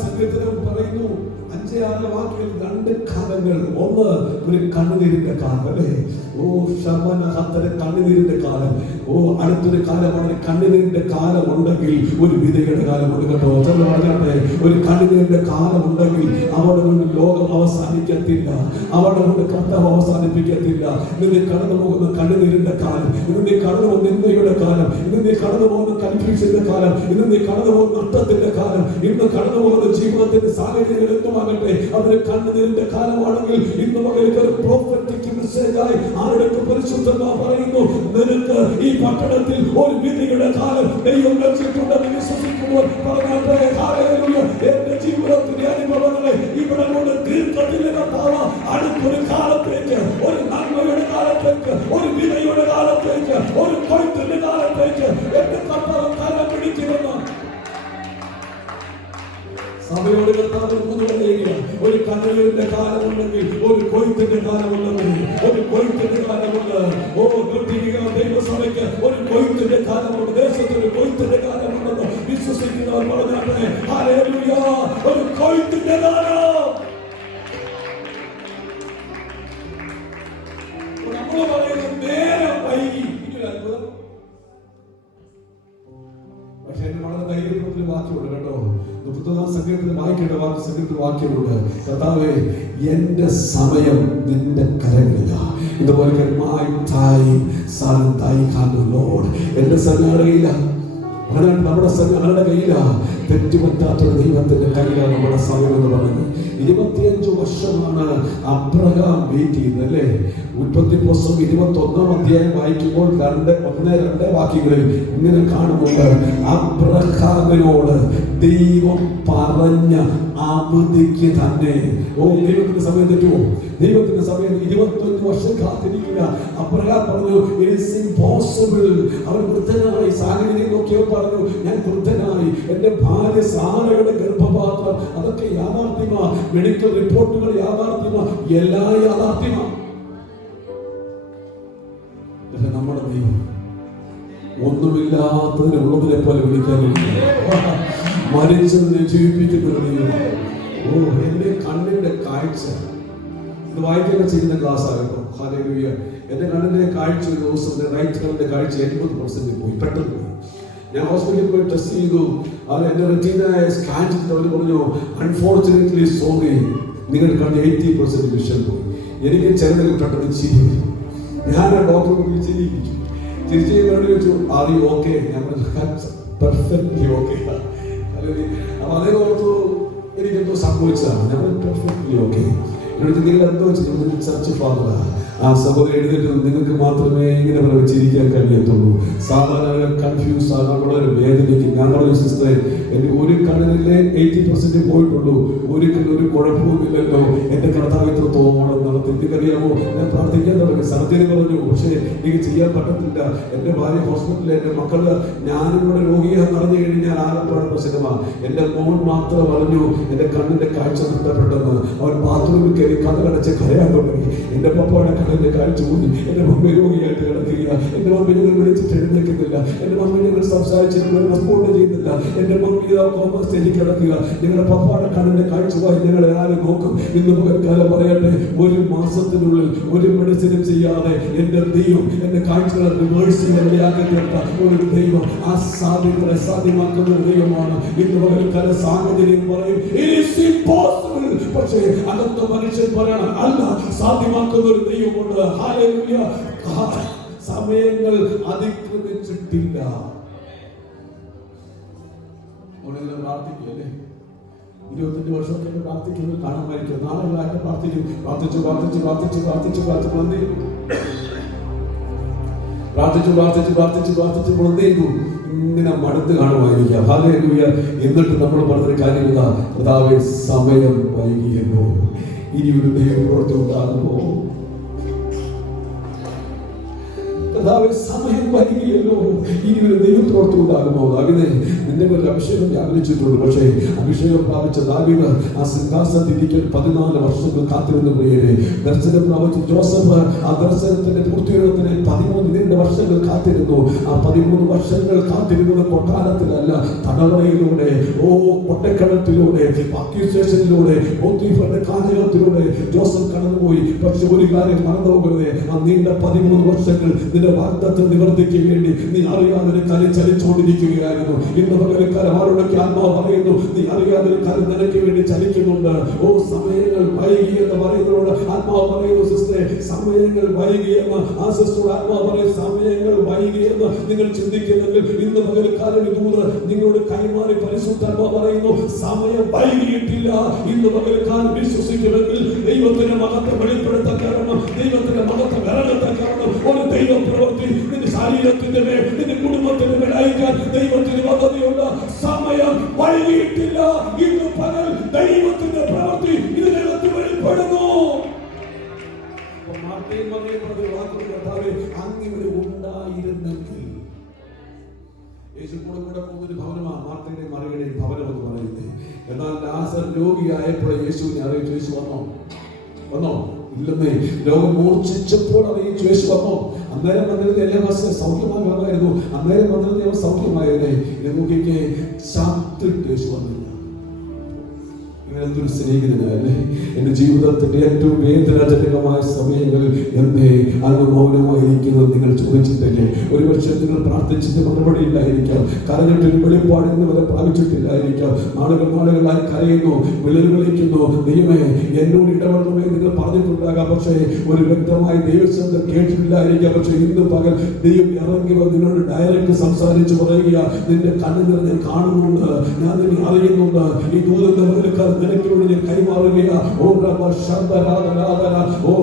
സംഗീതം പറയുന്നു 5-6 വാക്കിൽ 2 കാലങ്ങൾ. ഒന്ന് ഒരു കണ്ണുനീരിന്റെ കാലം അല്ലേ. കണ്ണുനീരിന്റെ കാലം. അടുത്തൊരു കാലമാണ് കണ്ണുനീരിന്റെ കാലം ഉണ്ടെങ്കിൽ ഒരു വിധയുടെ കാലമുണ്ട് കേട്ടോ. പറഞ്ഞാട്ടെ ഒരു കണ്ണുനീരിന്റെ കാലം ഉണ്ടെങ്കിൽ അവിടെ കൊണ്ട് ലോകം അവസാനിക്കത്തില്ല. അവിടെ കൊണ്ട് കർത്താവ് അവസാനിപ്പിക്കത്തില്ല. ഇന്ന് നീ കടന്നു പോകുന്ന കണ്ണുനീരിന്റെ കാലം, ഇന്ന് നീ കടന്നു പോകുന്ന നിന്ദയുടെ കാലം, ഇന്ന് നീ കടന്നു പോകുന്ന കൺഫ്യൂഷന്റെ കാലം, ഇന്ന് നീ കടന്നു പോകുന്ന നഷ്ടത്തിന്റെ കാലം, ഇന്ന് കടന്നു പോകുന്ന ജീവിതത്തിന്റെ സാഹചര്യങ്ങൾ എന്തുമാകട്ടെ അതിന് കണ്ണുനീരിന്റെ കാലമാണെങ്കിൽ ഇന്ന് മകൾക്ക് ഒരു പ്രോഫറ്റിക് മെസ്സേജായി ആരുടെ പരിശുദ്ധമാ പറയുന്നു നിനക്ക് ഈ പട്ടണത്തിൽ ഒരു വിധിയുടെ കാലം ദൈവം വെച്ചിട്ടുണ്ടെന്ന് വിശ്വസിക്കുമ്പോൾ പറഞ്ഞാട്ടെ ഹല്ലേലൂയ. എന്റെ ജീവിതത്തിന്റെ അനുഭവങ്ങളെ ഇവിടെ കൊണ്ട് തീർക്കത്തില്ല കർത്താവ്. അടുത്തൊരു കാലത്തേക്ക്, ഒരു നന്മയുടെ കാലത്തേക്ക്, ഒരു വിധിയുടെ കാലത്തേക്ക്, ഒരു കൊയ്ത്തിന്റെ കാലത്തേക്ക് എന്റെ കർത്താവ് കാലം പിടിച്ചിരുന്നു. സഭയോട് കർത്താവ് ഒരു കണ്ണുനീരിന്റെ കാലമുണ്ടെങ്കിൽ ഒരു കൊയ്ത്തിന്റെ കാലമുണ്ടെങ്കിൽ ഒരു കൊയ്ത്തിന്റെ കാലമുണ്ട്. ദൈവസഭയ്ക്ക് ഒരു കൊയ്ത്തിന്റെ കാലമുണ്ട്. ദേശത്തിന് ഒരു കൊയ്ത്തിന്റെ കാലമുണ്ടെന്ന് വിശ്വസിക്കുന്നവർ പറഞ്ഞാട്ടെ ഹല്ലേലൂയ. ഒരു കൊയ്ത്തിന്റെ കാലം. നമ്മൾ പറയുന്നത് നേരം വൈകി. അത്ഭുതം. പക്ഷെ എന്റെ വളരെ ധൈര്യത്തിൽ വാക്യമുണ്ട് കേട്ടോ. 34 സംഗീതത്തിൽ വായിക്കേണ്ട സംഗീതത്തിൽ വാക്യമുണ്ട്. കർത്താവേ എന്റെ സമയം നിന്റെ കരങ്ങളില. ഇതുപോലെ my time son thy hand Lord. എന്റെ സമയം അറിയില്ല, അതാണ് നമ്മുടെ ഞങ്ങളുടെ കയ്യിലാണ്. തെറ്റുപറ്റാത്തൊരു ദൈവത്തിന്റെ കയ്യിലാണ് നമ്മുടെ സമയം എന്ന് പറയുന്നത്. 25 വർഷമാണ് അബ്രഹാം വെയിറ്റ് ചെയ്യുന്നത് അല്ലേ? ഉൽപ്പത്തി പുസ്തകം 21-ാം അധ്യായം വായിക്കുമ്പോൾ 1-2 വാക്യങ്ങളിൽ ഇങ്ങനെ കാണുന്നുണ്ട്, അബ്രഹാമിനോട് ദൈവം പറഞ്ഞ അവധിക്ക് തന്നെ. ദൈവത്തിന്റെ സമയം തെറ്റുമോ? ദൈവത്തിന്റെ സമയം 25 വർഷം കാത്തിരിക്കുക. അബ്രഹാം പറഞ്ഞു ഇറ്റ്സ് ഇംപോസിബിൾ. അവൻ വൃദ്ധനായി, സാഹചര്യം നോക്കിയവർ പറഞ്ഞു ഞാൻ വൃദ്ധനായി, എന്റെ ഭാര്യ സാറയുടെ ഗർഭപാത്രം, അതൊക്കെ യാഥാർത്ഥ്യമാ. മെഡിക്കൽ റിപ്പോർട്ടുകൾ യാഥാർത്ഥ്യമാ, എല്ലാം യാഥാർത്ഥ്യമാ. നമ്മുടെ ദൈവം ഒന്നുമില്ലാത്തതിനെ ഉള്ളതിനെ പോലെ വിളിക്കാൻ, മരിച്ചതിനെ ജീവിപ്പിക്കുന്ന ദൈവം. എന്റെ കണ്ണിന്റെ കാഴ്ച ഇത് വായിക്കാൻ ചെയ്യുന്ന ക്ലാസ് ആകട്ടോ. ഹല്ലേലൂയ. എന്റെ കണ്ണിന്റെ കാഴ്ച ഒരു ദിവസം റൈറ്റ് കണ്ണിന്റെ കാഴ്ച 80% പോയി, പെട്ടെന്ന് പോയി. ഞാൻ ഹോസ്പിറ്റലിൽ പോയി ടെസ്റ്റ് ചെയ്തു. അത് എന്റെ റെറ്റീന സ്കാൻ ചെയ്തിട്ട് അവർ പറഞ്ഞു അൺഫോർച്ചുനേറ്റ്ലി സോറി, നിങ്ങളുടെ കണ്ണ് 80% വിഷൻ പോയി. എനിക്ക് ചിലതിൽ പെട്ടെന്ന് ചിരി. ഞാൻ ഡോക്ടറെ ചിരിപ്പിച്ചു. തിരിച്ചു ചോദിച്ചു ആർ യു ഓക്കെ? ഞാൻ പെർഫെക്റ്റ്ലി ഓക്കെ. അപ്പൊ അതേ ഓർത്തു എനിക്കെന്തോ സംഭവിച്ചതാണ്. ഞാൻ പെർഫെക്റ്റ്ലി ഓക്കെ. നിങ്ങൾ എന്തോ ചർച്ച് ഫാദറാ. ആ സഹോദരൻ എഴുതിയിട്ട് നിങ്ങൾക്ക് മാത്രമേ ഇങ്ങനെ ചിരിക്കാൻ കഴിയത്തുള്ളൂ. സാധാരണ കൺഫ്യൂസ് ആകാൻ വളരെ വേദനയ്ക്ക്. ഞാൻ പറഞ്ഞു സിസ്റ്ററെ, എന്റെ ഒരു കണ്ണിലെ 80% പോയിട്ടുള്ളൂ, ഒരു കണ്ണിൽ കുഴപ്പവുമില്ലല്ലോ, എന്റെ കർത്താവ് ഇത്രത്തോളം നടത്തി. എനിക്കറിയാമോ, ഞാൻ പ്രാർത്ഥിക്കാൻ തുടങ്ങി. സർജറി പറഞ്ഞു, പക്ഷേ എനിക്ക് ചെയ്യാൻ പറ്റത്തില്ല. എന്റെ ഭാര്യ ഹോസ്പിറ്റലിൽ, എന്റെ മക്കള്, ഞാനും കൂടെ രോഗിയാന്ന് അറിഞ്ഞു കഴിഞ്ഞാൽ ആകെപ്പാട് പ്രശ്നമാണ്. എന്റെ മോൻ മാത്രം പറഞ്ഞു എന്റെ കണ്ണിന്റെ കാഴ്ച നഷ്ടപ്പെട്ടെന്ന്. അവൻ ബാത്റൂമിൽ കയറി കഥകടച്ച് കരയാൻ തുടങ്ങി. എന്റെ പപ്പയുടെ കണ്ണിന്റെ കാഴ്ച പോയി. എന്റെ മമ്മി രോഗിയായിട്ട് കിടക്കുക. എന്റെ മമ്മി ഞങ്ങൾ വിളിച്ചിട്ട് എഴുന്നേൽക്കുന്നില്ല. എന്റെ മമ്മി ഞങ്ങൾ സംസാരിച്ചിട്ട് റെസ്പോണ്ട് ചെയ്യുന്നില്ല. എന്റെ മമ്മി കോമ സ്റ്റേജിൽ കിടക്കുക. നിങ്ങളുടെ പപ്പയുടെ കണ്ണിന്റെ കാഴ്ചമായി ഞങ്ങളെ ആരും നോക്കും. ഇന്ന് പകൽക്കാലം പറയട്ടെ, 1 മാസത്തിനുള്ളിൽ ഒരു മെഡിസിനും ചെയ്യാതെ എന്റെ ദൈവം എന്റെ കാഴ്ചകളെ റിവേഴ്സ് ചെയ്യാക്കി തീർത്ത ഒരു ദൈവം, ആ സാധ്യതകളെ സാധ്യമാക്കുന്ന ഒരു ദൈവമാണ്. ഇന്ന് പകൽക്കാല സാഹചര്യം പറയും പക്ഷേ അകത്ത് മനുഷ്യൻ പറയണം അല്ല, സാധ്യമാക്കുന്ന ഒരു ദൈവമുണ്ട്. ഹല്ലേലൂയ. സമയങ്ങൾ അതിക്രമിച്ചിട്ടില്ല. പ്രാർത്ഥിക്കല്ലേ? 25 വർഷമൊക്കെ പ്രാർത്ഥിക്കുന്നത് കാണാമായിരിക്കും. നാളുകളായിട്ട് പ്രാർത്ഥിച്ചു പ്രാർത്ഥിച്ചു പ്രാർത്ഥിച്ചു പ്രാർത്ഥിച്ചു പ്രാർത്ഥിച്ചു പ്രാർത്ഥിച്ചു പ്രാർത്ഥിച്ചു പ്രാർത്ഥിച്ചു പ്രാർത്ഥിച്ചു പ്രാർത്ഥിച്ചു ഇങ്ങനെ മടുത്ത് കാണുമായിരിക്കാം. ഹല്ലേലൂയ. എന്നിട്ട് നമ്മൾ പറഞ്ഞൊരു കാര്യം ഇതാ, കർത്താവേ സമയം വൈകിയല്ലോ, ഇനി ഒരു ദൈവപ്രവൃത്തി ഉണ്ടാകുമോ? കർത്താവേ സമയം വൈകിയല്ലോ, ഇനി ഒരു ദൈവപ്രവൃത്തി ഉണ്ടാകുമോ? ദാവീദേ, നിന്റെ ഒരു അഭിഷേകം വ്യാപരിച്ചിട്ടുണ്ട്. പക്ഷേ അഭിഷേകം പ്രാപിച്ച ദാവീദ് ആ സിംഹാസനത്തിൽ ഇരിക്കാൻ 14 വർഷങ്ങൾ കാത്തിരുന്ന പ്രിയരെ. ദർശനം പ്രാപിച്ച ജോസഫ് ആ ദർശനത്തിന്റെ പൂർത്തീകരണത്തിന് 13 വർഷങ്ങൾ കാത്തിരുന്നു. ആ 13 വർഷങ്ങൾ കാത്തിരുന്നത് കൊട്ടാരത്തിലല്ല, തടവറയിലൂടെ, കൊട്ടക്കടത്തിലൂടെ, അക്യൂസേഷനിലൂടെ, പോത്തിഫറിന്റെ കാചകത്തിലൂടെ ജോസഫ് കടന്നുപോയി. പക്ഷെ ഒരു കാര്യം മറന്നു പോകരുതേ, ആ നീണ്ട 13 വർഷങ്ങൾ നിന്റെ വാഗ്ദത്തം നിവർത്തിക്ക് വേണ്ടി നീ അറിയാതെ കാര്യം ചലിച്ചുകൊണ്ടിരിക്കുകയായിരുന്നു. ഇന്ന് പകരക്കാലം ആരോടൊക്കെ ആത്മാവ് പറയുന്നു, നീ അറിയാതെ കാര്യം നിനക്ക് വേണ്ടി ചലിക്കുന്നുണ്ട്. സമയങ്ങൾ വൈകി എന്ന് പറയുന്നതോട് ആത്മാവ് പറയുന്നു, സിസ്റ്ററെ സമയങ്ങൾ വൈകിയെന്ന്. ആ സിസ്റ്ററോട് ആത്മാവ് പറയും, സമയങ്ങൾ വൈകിയെന്ന് നിങ്ങൾ ചിന്തിക്കുന്നെങ്കിൽ ഇന്ന് പകരക്കാലം ദൂത് നിങ്ങളോട് കൈമാറി പരിശുദ്ധാത്മാവ് പറയുന്നു, സമയം വൈകിയിട്ടില്ല. ഇന്ന് പകരക്കാലം വിശ്വസിക്കുമെങ്കിൽ ദൈവത്തിന്റെ മഹത്വം വെളിപ്പെടുത്താൻ കാരണം, ദൈവത്തിന്റെ മഹത്വം ഇറങ്ങത്താൻ കാരണം ഒരു ദൈവ പ്രവൃത്തി നിന്റെ ശരീരത്തിന്റെ മേൽ, നിന്റെ കുടുംബത്തിന്റെ മേൽ അയക്കാൻ ദൈവത്തിന് പദ്ധതിയുള്ള സമയം വൈകിയിട്ടില്ല. ഇന്ന് പകൽ ദൈവത്തിന്റെ പ്രവൃത്തി ഇതിനകത്ത് വെളിപ്പെടുന്നു. അങ്ങനെ ഉണ്ടായിരുന്നെങ്കിൽ യേശു കൂടെ പോകുന്നൊരു ഭവനമാണ് മാർത്തയുടെയും മറിയയുടെയും ഭവനം എന്ന് പറയുന്നത്. എന്നാൽ ലാസർ രോഗിയായപ്പോൾ യേശുവിനെ അറിയിച്ചു. യേശു വന്നോ? ഇല്ലെന്നേ. രോഗം മൂർച്ഛിച്ചപ്പോൾ അറിയിച്ചു. യേശു വന്നോ? അന്നേരം വന്നിരുന്ന എല്ലാ മാസം സൗഖ്യമാകാമായിരുന്നു. അന്നേരം വന്നിരുന്ന സൗഖ്യമായിരുന്നേ. ഇത് നോക്കിക്കേ, ശാന്തിട്ട് യേശു വന്നില്ല. ഇവനെന്തൊരു സ്നേഹിതനല്ലേ. എന്റെ ജീവിതത്തിന്റെ ഏറ്റവും വേദനാജനകമായ സമയങ്ങളിൽ എന്തേ അങ്ങ് മൗനമായിരിക്കുന്നത് നിങ്ങൾ ചോദിച്ചിട്ടല്ലേ? ഒരുപക്ഷെ നിങ്ങൾ പ്രാർത്ഥിച്ചിട്ട് മറുപടി ഇല്ലായിരിക്കാം, കരഞ്ഞിട്ടൊരു വെളിപ്പാട് ഇന്ന് വരെ പ്രാപിച്ചിട്ടില്ലായിരിക്കാം. നാളുകളായി കരയുന്നു, വിളിക്കുന്നു, ദൈവമേ എന്നോട് ഇടപെടണമേ നിങ്ങൾ പറഞ്ഞിട്ടുണ്ടാകാം. പക്ഷേ ഒരു വ്യക്തമായി ദൈവശബ്ദം കേട്ടിട്ടില്ലായിരിക്കാം. പക്ഷെ ഇന്ന് പകൽ ദൈവം ഇറങ്ങി നിന്നോട് ഡയറക്റ്റ് സംസാരിച്ച് പറയുക, നിന്റെ കണ്ണുകൾ ഞാൻ കാണുന്നുണ്ട്, ഞാൻ നിന്നെ അറിയുന്നുണ്ട്. ഈ ദൂതന്റെ മുതൽക്കാൽ നിനക്ക് വേണ്ടി ഞാൻ കൈമാറുകയാ. ഓ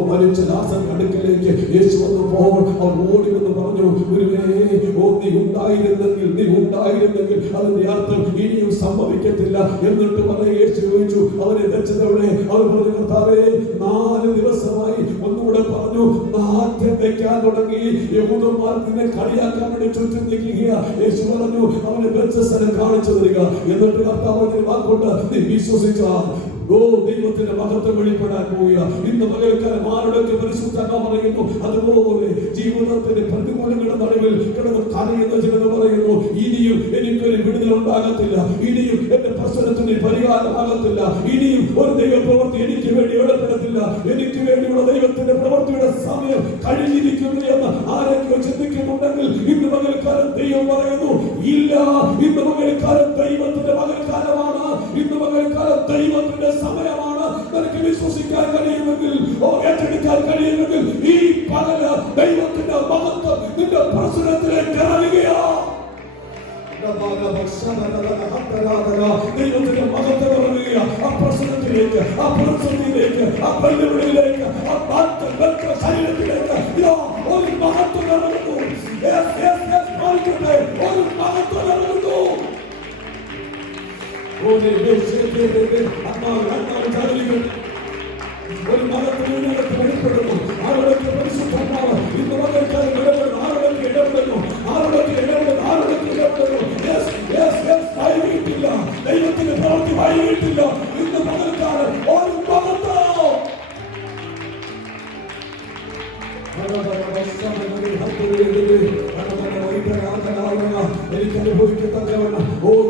മരിച്ച ദാസൻ അടുക്കലേക്ക് യേശു വന്നപ്പോൾ അവർ ഓടി വന്ന് പറഞ്ഞു, ഗുരുവേ, ഓ നീ ഉണ്ടായിരുന്നെങ്കിൽ അതിന്റെ അർത്ഥം ഇനിയും സംഭവിക്കത്തില്ല. എന്നിട്ട് പറഞ്ഞ യേശു ചോദിച്ചു, അവരെ വെച്ചതവിടെ? അവർ പറഞ്ഞു, കർത്താവേ, 4 ദിവസമായി. ഒന്നുകൂടെ പറഞ്ഞു, നാട്യം വെക്കാൻ തുടങ്ങി. യഹൂദന്മാർ നിന്നെ കളിയാക്കാൻ വേണ്ടി ചുറ്റും നിൽക്കുക. യേശു പറഞ്ഞു, അവനെ വെച്ച സ്ഥലം കാണിച്ചു തരിക. എന്നിട്ട് കർത്താവിന്റെ വാക്കുകൊണ്ട് നീ വിശ്വസിച്ചാൽ ദൈവത്തിന്റെ മഹത്വം വെളിപ്പെടാൻ പോവുക. ഇന്ന് പകൽക്കാലം ആരോടൊക്കെ പരിശുദ്ധാത്മാവ് പറയുന്നു, അതുപോലെ ജീവിതത്തിന്റെ പ്രതികൂലങ്ങളുടെ നടുവിൽ കിടന്ന് കരയുന്ന ചിലത് പറയുന്നു, ഇനിയും എനിക്കൊരു വിടുതൽ ഉണ്ടാകത്തില്ല, ഇനിയും എന്റെ പ്രശ്നത്തിന് പരിഹാരമാകത്തില്ല, ഇനിയും ഒരു ദൈവ പ്രവൃത്തി എനിക്ക് വേണ്ടി വെളിപ്പെടത്തില്ല, എനിക്ക് വേണ്ടിയുള്ള ദൈവത്തിന്റെ പ്രവൃത്തിയുടെ സമയം കഴിഞ്ഞിരിക്കുന്നു എന്ന് ആരൊക്കെയോ ചിന്തിക്കുന്നുണ്ടെങ്കിൽ ഇന്ന് പകൽക്കാലം ദൈവം പറയുന്നു, ഇല്ല, ഇന്ന് പകൽക്കാലം ദൈവത്തിന്റെ പകൽക്കാലമാണ്, ഇന്ന് പകൽക്കാലം ദൈവത്തിന്റെ സമയമാണ്. നിനക്ക് വിശ്വസിക്കാൻ കഴിയുമെങ്കിൽ, ഏറ്റെടുക്കാൻ കഴിയുമെങ്കിൽ ഈ പകല ദൈവത്തിന്റെ മഹത്വം നിന്റെ പ്രശ്നത്തിലേക്ക് ഇറങ്ങുകയാണ്. ദൈവത്തിന്റെ മഹത്വം ഇറങ്ങുക ആ പ്രശ്നത്തിലേക്ക്, ആ പ്രതിസന്ധിയിലേക്ക്, ആ വെല്ലുവിളിയിലേക്ക്, ആ ശരീരത്തിലേക്ക്. ഒരു മഹത്വം ഇറങ്ങുന്നു, ഒരു മഹത്വം ഇറങ്ങുന്നു. ഒരു മതത്തിനകത്ത് വെളിപ്പെടുന്നു. ആരോടൊക്കെ പരിശുദ്ധാത്മാവ് ഇന്ന് പകൽക്കാലം ഇടപെടുന്നു, ആരോടൊക്കെ ഇടപെടുന്നു, വൈകിട്ടില്ല, ദൈവത്തിന്റെ പ്രവൃത്തി വൈകിട്ടില്ല. ഇന്ന് പകൽക്കാലം ഒരു മഹത്വം. എനിക്ക് അനുഭവിക്കത്തക്കവണ്ണം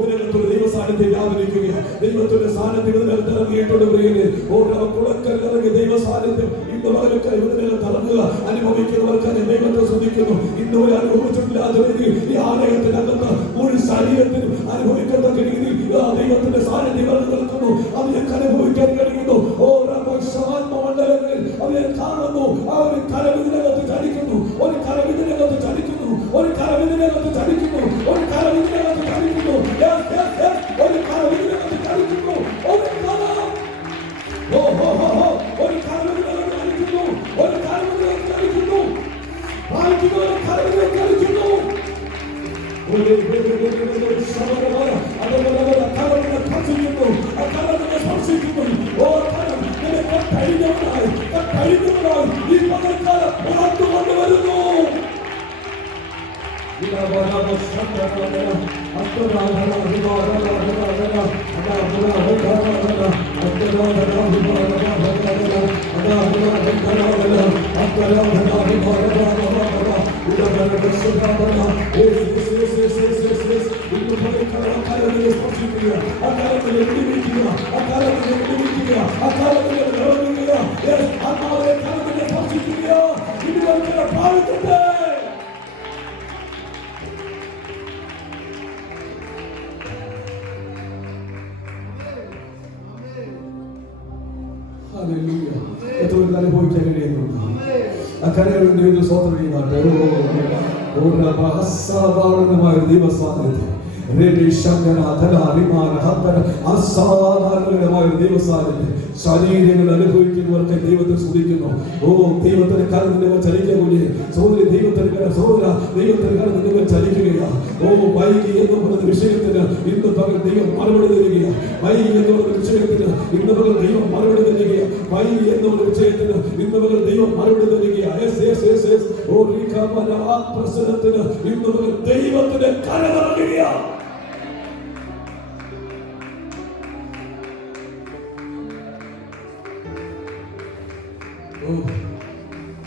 ഇതിനകത്തൊരു ദൈവ സാന്നിധ്യം വ്യാപരിക്കുക. ദൈവത്തിന്റെ സാന്നിധ്യം ഇതിനകത്ത് ഇറങ്ങിയിട്ടുണ്ടെങ്കിൽ ഓരോ കുളക്കൽ ഇറങ്ങി ദൈവ സാന്നിധ്യം ഇന്ന് പകലൊക്കെ ഇതിനകത്ത് ഇറങ്ങുക. അനുഭവിക്കുന്നവർക്ക് ദൈവത്തെ ശ്രദ്ധിക്കുന്നു. ഇന്ന് ഒരു അനുഭവിച്ചിട്ടില്ലാത്ത രീതിയിൽ ഈ ആലയത്തിനകത്ത് ഒരു ശരീരത്തിനും അനുഭവിക്കത്തക്ക രീതിയിൽ ദൈവത്തിന്റെ സാന്നിധ്യം ഇറങ്ങി നിൽക്കുന്നു. അത് ഞങ്ങൾക്ക് അനുഭവിക്കാൻ കഴിയുന്നു. ഓരോ മണ്ഡലങ്ങളിൽ അവരെ കാണുന്നു. ആ ഒരു കരവിതിനകത്ത് ചലിക്കുന്നു, ഒരു കരവിതിനകത്ത് ചലിക്കുന്നു, ഒരു കരവിതിനകത്ത് ചലിക്കുന്നു, ഒരു കരവിതിനകത്ത് ചലിക്കുന്നു, ഒരു കരവിതിനകത്ത് ചലിക്കുന്നു, ഒരു കരം, ഒരു കരവിതിനകത്ത് ചലിക്കുന്നു, ഒരു കരവിതിനകത്ത് ചലിക്കുന്നു, വായിക്കുന്നു, ഒരു കരവിതിനകത്ത് ചലിക്കുന്നു. അതുപോലെ കരവിനെ സ്പർശിക്കുന്നു, ആ കരവിനെ സ്പർശിക്കുന്നു. ഓ കരം കഴിഞ്ഞവനായി ഈ പകൽക്കാലം പുറത്തു കൊണ്ടുവരുന്നു. അനുഭവിക്കാൻ കഴിയുന്നുണ്ട്. അക്കരയുടെ സ്വന്തം അസാധാരണമായ ദൈവസാന്നിധ്യം, അസാധാരണമായ ദൈവസാന്നിധ്യം ശരീരങ്ങൾ അനുഭവിക്കുന്നവർക്ക് ദൈവത്തെ സ്തുതിക്കുന്നു. ഓ ദൈവത്തിന്റെ കരത്തിന്റെ ചലിക്കൂലേ സഹോദരി, ദൈവത്തിന്റെ സഹോദര, ദൈവത്തിന്റെ കരത്തിന്റെ ചലിക്കുകയാണ്. ഓ വൈകി എന്ന് പറയുന്ന വിഷയത്തിന് ഇന്ന് പകൽ ദൈവം മറുപടി തരികയാണ്. വൈകി എന്ന് പറയുന്ന വിഷയത്തിന് ഇന്ന് പകൽ ദൈവം മറുപടി തരികയാണ്. വൈകി എന്നുള്ള വിഷയത്തിന് ഇന്ന് പകൽ ദൈവം മറുപടി തരികയാണ്. ഓ ആ പ്രശ്നത്തിന് ഇന്ന് പകൽ ദൈവത്തിന്റെ കരമിറങ്ങുകയാണ്.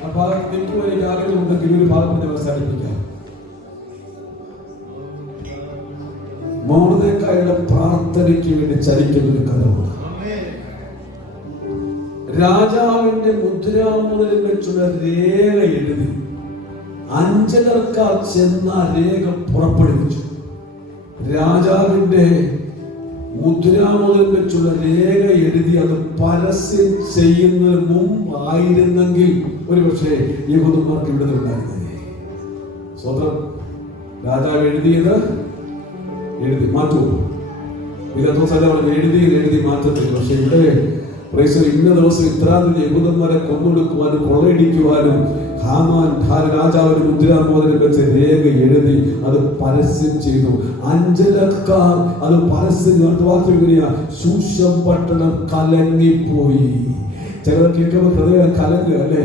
ആ ഭാഗത്ത് എനിക്ക് എനിക്ക് ആഗ്രഹമുണ്ടെങ്കിൽ ഒരു ഭാഗത്ത് അവസാനിപ്പിക്കാം. മൊർദെഖായിയുടെ പ്രാർത്ഥനയ്ക്ക് വേണ്ടി ചലിക്കുന്ന ഒരു കഥമാണ്. രാജാവിന്റെ മുദ്രാമുദ്രയിൽ വെച്ചുള്ള രേഖ എഴുതി അഞ്ചലർക്കാർ ചെന്ന രേഖ പുറപ്പെടുവിച്ചു. രാജാവിന്റെ മുദ്രാമുദ്രം വെച്ചുള്ള രേഖ എഴുതി അത് പരസ്യം ചെയ്യുന്നതിന് മുമ്പായിരുന്നെങ്കിൽ ഒരുപക്ഷെ യഹൂദന്മാർക്ക് വിടുതൽ ഉണ്ടായിരുന്നേ. സ്വതന്ത്രം രാജാവ് എഴുതി മാറ്റൂ. എഴുതി മാറ്റത്തില്ല. പക്ഷെ ഇവിടെ ഇന്ന ദിവസം ഇത്രാം തീയതി യഹൂദന്മാരെ കൊന്നൊടുക്കുവാനും കൊള്ളയടിക്കുവാനും ഹാമാൻ രാജാവിന് മുദ്രാമോദരം വെച്ച് രേഖ എഴുതി അത് പരസ്യം ചെയ്തു. അഞ്ചലക്കാർ അത് പരസ്യം ശൂഷം പട്ടണം കലങ്ങിപ്പോയി. ചിലർ കേൾക്കുമ്പോൾ ഹൃദയം കലങ്ങുക, അല്ലേ?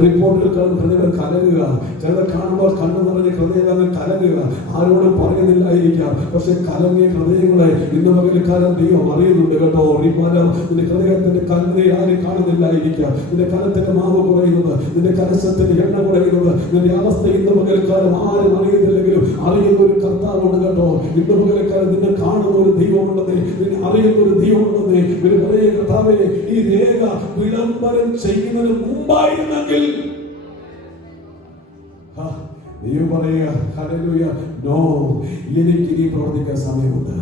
റിപ്പോർട്ടുകൾ കാണുമ്പോൾ ഹൃദയം കലങ്ങുക, ചിലർ കാണുമ്പോൾ കണ്ണു നിറഞ്ഞ ഹൃദയം കലങ്ങുക. ആരോടും പറയുന്നില്ലായിരിക്കാം, പക്ഷെ കലങ്ങിയ ഹൃദയങ്ങളെ ഇന്ന് പകൽക്കാലം ദൈവം അറിയുന്നുണ്ട് കേട്ടോ. നിന്റെ ഹൃദയത്തിന്റെ കലങ്ങി ആരും കാണുന്നില്ലായിരിക്കാം. നിന്റെ കലത്തിന്റെ മാവ് കുറയുന്നത്, നിന്റെ കലശത്തിന്റെ എണ്ണ കുറയുന്നത്, നിന്റെ അവസ്ഥ ഇന്ന് പകൽക്കാലം ആരും അറിയുന്നില്ലെങ്കിലും അറിയുന്ന ഒരു കർത്താവുണ്ട് കേട്ടോ. ഇന്ന് പകൽക്കാലം നിന്നെ കാണുന്ന ഒരു ദൈവമുണ്ടെന്നേ, നിന്നെ അറിയുന്ന ഒരു ദൈവമുണ്ടെന്നേ. ഒരു ഹൃദയ കർത്താവേ, ഈ രേഖ വിളംബരം ചെയ്യുന്നതിന് മുമ്പായിരുന്നെങ്കിൽ ദൈവം പറയുക, ഹല്ലേലൂയ, നോ, എനിക്ക് ഇനി പ്രവർത്തിക്കാൻ സമയമുണ്ട്.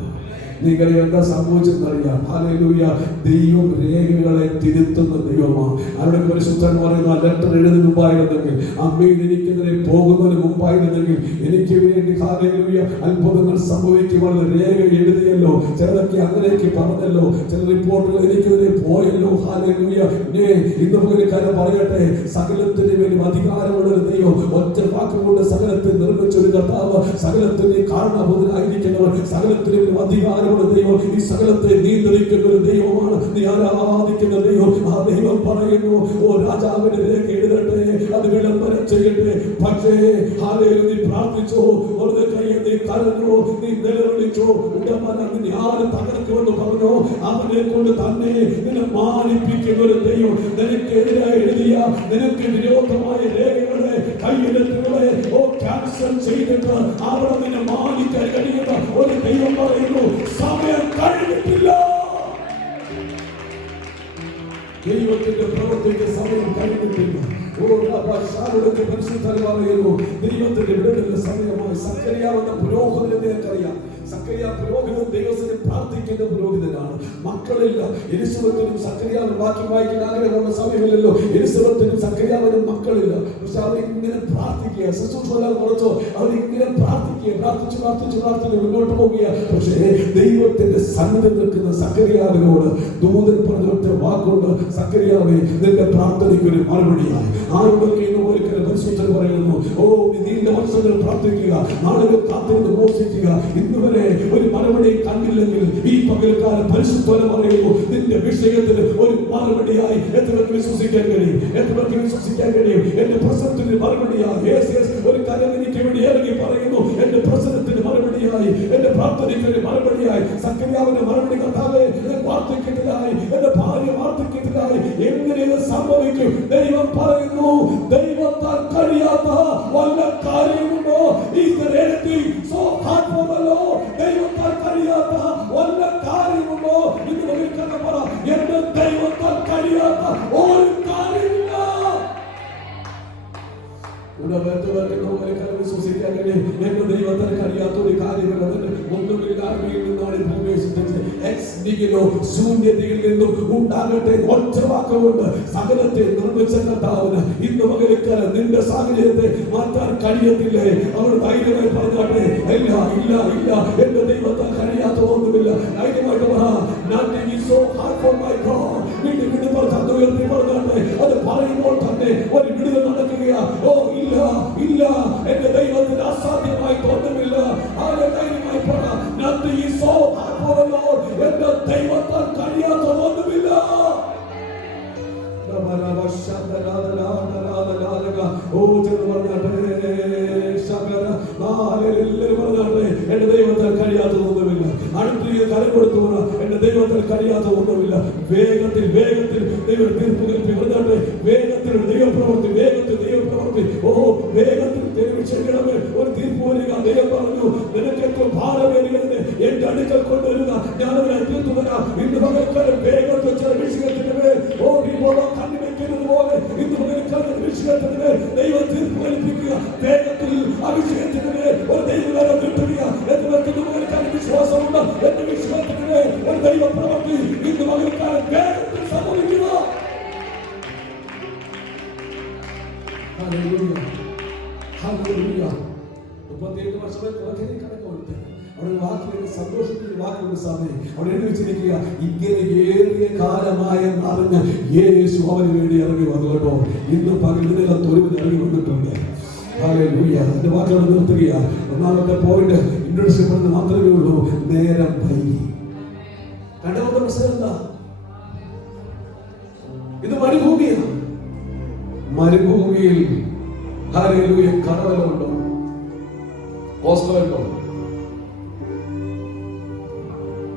നിങ്ങൾ എന്താ സംഭവിച്ചെന്നറിയാം. ഹല്ലേലൂയ, ദൈവം രേഖകളെ തിരുത്തുന്ന ദൈവമാണ്. അവരുടെ പരിശുദ്ധൻ പറയുന്ന ലെറ്റർ എഴുതുന്ന മുമ്പായിരുന്നെങ്കിൽ, അമ്മയിൽ എനിക്കെതിരെ പോകുന്നതിന് മുമ്പായിരുന്നെങ്കിൽ, എനിക്ക് വേണ്ടി ഹല്ലേലൂയ അത്ഭുതങ്ങൾ സംഭവിക്കുമെന്ന് രേഖ എഴുതിയല്ലോ. ചിലതൊക്കെ അങ്ങനെയൊക്കെ പറഞ്ഞല്ലോ, ചില റിപ്പോർട്ടുകൾ എനിക്കെതിരെ പോയല്ലോ. ഹല്ലേലൂയ, ഇന്ന് മുതൽ കാര്യം പറയട്ടെ, സകലത്തിന് വേണ്ടി അധികാരമുള്ള ഒരു ദൈവം, ഒറ്റ വാക്കുകൊണ്ട് സകലത്തെ നിർമ്മിച്ച ഒരു കർത്താവ്, സകലത്തിന് കാരണഭൂതനായിരിക്കുന്നവർ, സകലത്തിന് അധികാരം ദൈവം, ഈ സകലത്തെ നിയന്ത്രിക്കുന്ന ഒരു ദൈവമാണ് നീ ആരാധിക്കുന്ന ദൈവം. ആ ദൈവം പറയുന്നു, ഓ രാജാവിന്റെ രേഖ എഴുതട്ടെ, അത് വിളംബരം ചെയ്യട്ടെ. പക്ഷേ നീ പ്രാർത്ഥിച്ചോ, വെറുതെ കയ്യെ നീ കരഞ്ഞോ, നീ നിലവിളിച്ചോ, നിന്നെ ആര് തകർക്കുമെന്ന് പറഞ്ഞോ, അവനെ കൊണ്ട് തന്നെ നിന്നെ മാനിപ്പിക്കുന്ന ഒരു ദൈവം, നിനക്കെതിരായി എഴുതിയ, നിനക്ക് വിരോധമായ രേഖകളെ, കയ്യെഴുത്തുകളെ ക്യാൻസൽ ചെയ്തിട്ട് അവിടെ നിന്നെ മാനിക്കാൻ കഴിയുന്ന ഒരു ദൈവം പറയുന്നു, സമയം കഴിഞ്ഞിട്ടില്ല. ദൈവത്തിന്റെ പ്രവൃത്തിക്ക് സമയം കഴിഞ്ഞിട്ടില്ല. ദൈവത്തിന്റെ വിടുതലിന്റെ സമയമായി. സക്കറിയാവെന്ന പുരോഹിതനെ നിനക്കറിയാം. സക്കറിയ പുരോഹിതൻ ദൈവത്തിന് പ്രാർത്ഥിക്കുന്ന പുരോഹിതനാണ്. മക്കളില്ല. എലിസബത്തിനും സക്കറിയാവിനും വാക്യം വായിക്കാൻ ആഗ്രഹമുള്ള സമയമില്ലല്ലോ. എലിസബത്തിനും സക്കറിയാവിനും മക്കളില്ല. പക്ഷെ അവരിങ്ങനെ പ്രാർത്ഥിക്കുക, ശുശ്രൂഷ കുറച്ചോ അവരിങ്ങനെ പ്രാർത്ഥിക്കുക, പ്രാർത്ഥിച്ച് മുന്നോട്ട് പോകുക. പക്ഷേ ദൈവത്തിന്റെ സന്നിധി നിൽക്കുന്ന സക്കറിയാവിനോട് ദൂതൻ പറഞ്ഞൊറ്റ വാക്കുകൊണ്ട്, സക്കറിയാവേ, നിന്റെ പ്രാർത്ഥനയ്ക്ക് ഒരു മറുപടിയായി. ആരോടൊക്കെ ഒരിക്കലും പരിശുദ്ധൻ പറയുന്നു, ഓ നീണ്ട വർഷങ്ങൾ പ്രാർത്ഥിക്കുക, നാളുകൾ കാത്തിരുന്ന് മോഷിക്കുക, ഇന്ന് വരെ ഒരു മറുപടി കണ്ടില്ലെങ്കിൽ ഈ പകൽക്കാലം പരിശുദ്ധൻ പറയുന്നു, നിന്റെ വിഷയത്തിന് ഒരു മറുപടിയായി. എത്രയൊക്കെ വിശ്വസിക്കാൻ കഴിയും, എത്രയൊക്കെ വിശ്വസിക്കാൻ കഴിയും. എന്റെ പ്രശ്നത്തിന് മറുപടിയായി ഒരു കരം എനിക്ക് വേണ്ടി ഇറങ്ങി പറയുന്നു, എന്റെ പ്രശ്നത്തിന് മറുപടിയായി, എന്റെ പ്രാർത്ഥനയ്ക്ക് ഒരു മറുപടിയായി. സക്കറിയാവിന്റെ മറുപടി, കർത്താവേ, വാർദ്ധക്യത്തിലായി, എന്റെ ഭാര്യ വാർദ്ധക്യത്തിലായി, എങ്ങനെ സംഭവിക്കും? ദൈവം പറയുന്നു, ദൈവത്താൽ കഴിയാത്ത വല്ല കാര്യമുണ്ടോ? ദൈവത്താൽ കഴിയാത്ത വല്ല കാര്യമുണ്ടോ? ഇന്ന് ഒരിക്കലും പറ, എന്റെ ദൈവത്താൽ കഴിയാത്ത ഒരു കാര്യമില്ല. വിശ്വസിക്കാൻ കഴിയും. എന്റെ ദൈവത്തിന് കഴിയാത്ത ഒരു കാര്യമില്ല. ഒന്നുമില്ലായ്മയിൽ നിന്നാണ് ഭൂമിയെ സൃഷ്ടിച്ചത്. ശൂന്യതയിൽ നിന്നും ഉണ്ടാകട്ടെ ഒറ്റ വാക്കുകൊണ്ട് സകലത്തെ നിർമ്മിച്ച കർത്താവിന് ഇന്ന് പകൽക്കാലം നിന്റെ സാഹചര്യത്തെ മാറ്റാൻ കഴിയത്തില്ലേ? അവർ ധൈര്യമായി പറഞ്ഞാട്ടെ, ഇല്ല ഇല്ല ഇല്ല, എന്റെ ദൈവത്താൽ കഴിയാത്ത ഒന്നുമില്ല. ധൈര്യമായിട്ട് പറ, ഉയർത്തി പറഞ്ഞാട്ടെ. അത് പറയുമ്പോൾ തന്നെ ഒരു വിടുതൽ നടക്കുകയാ. ഓ ഇല്ല ഇല്ല, എന്റെ ദൈവത്തിന് അസാധ്യമായി തോന്നുന്നില്ല. ആരെ ധൈര്യമായി പറ, nothing is so hard for the Lord. എന്റെ ദൈവത്താൽ കഴിയാത്ത ഒന്നുമില്ല. ഓ ചെന്ന് പറഞ്ഞാട്ടെ, എല്ലാവരും പറഞ്ഞാട്ടെ, എന്റെ ദൈവത്താൽ കഴിയാത്ത ഒന്നുമില്ല. അടുത്ത കരം കൊടുത്തു പറ, എന്റെ ദൈവത്തിൽ കഴിയാത്ത ഒന്നുമില്ല. വേഗത്തിൽ വേഗത്തിൽ ദൈവം തീർപ്പ് കൽപ്പി പറഞ്ഞാട്ടെ, വേഗത്തിൽ ദൈവപ്രവൃത്തി, വേഗത്തിൽ ദൈവപ്രവൃത്തി. ഓ വേഗത്തിൽ ദൈവം ചെയ്യണമേ. ഒരു തീർപ്പ് വരിക. ദൈവം പറഞ്ഞു, നിനക്കൊക്കെ ഭാരമേറിയതിനെ എന്റെ അടുക്കൽ കൊണ്ടുവരിക, ഞാനവരെ തീർത്തു തരാം. ഇന്ന് പകൽക്കാലം വേഗത്തിൽ ചില വിഷയത്തിന്റെ മേൽ കണ്ണുവെക്കുന്നത് പോലെ ഇന്ന് പകൽക്കാലം വിഷയത്തിന്റെ മേൽ ദൈവം തീർപ്പ് കൽപ്പിക്കുക. വേഗം വിഷയത്തിന് ഒരു ദൈവകാലം കിട്ടുക എന്ന് വെക്കുന്ന പകൽക്കാലം വിശ്വാസമുണ്ട്. എന്റെ വിശ്വാസത്തിന് ഒരു ദൈവ പ്രവൃത്തി ഇന്ന് പകൽക്കാലം വേഗത്തിൽ സംഭവിക്കുക. മുപ്പത്തിയേഴ് വർഷമേ കുറച്ചേ കടക്കുന്നുണ്ട്. അവിടെ വാക്കിന് സന്തോഷത്തിന് വാക്കുകൊണ്ട് സമയം അവിടെ എഴുതി വെച്ചിരിക്കുക. ഇങ്ങനെ ഏറിയ കാലമായ അറിഞ്ഞ യേശു അവന് വേണ്ടി ഇറങ്ങി വന്നു കേട്ടോ. ഇന്ന് പകലിനകം തൊഴിൽ ഇറങ്ങി വന്നിട്ടുണ്ട്. എന്റെ വാക്കുകൾ നിർത്തുക. ഒന്നാമത്തെ പോയിന്റ് ഇൻട്രൊഡക്ഷൻ പറഞ്ഞ് മാത്രമേ ഉള്ളൂ. നേരം വൈകി. രണ്ടാമത്തെ പ്രശ്നം എന്താ? ഇത് മരുഭൂമിയാണ്. മരുഭൂമിയിൽ കടവലുണ്ടോ? കോസ്റ്റലുണ്ടോ?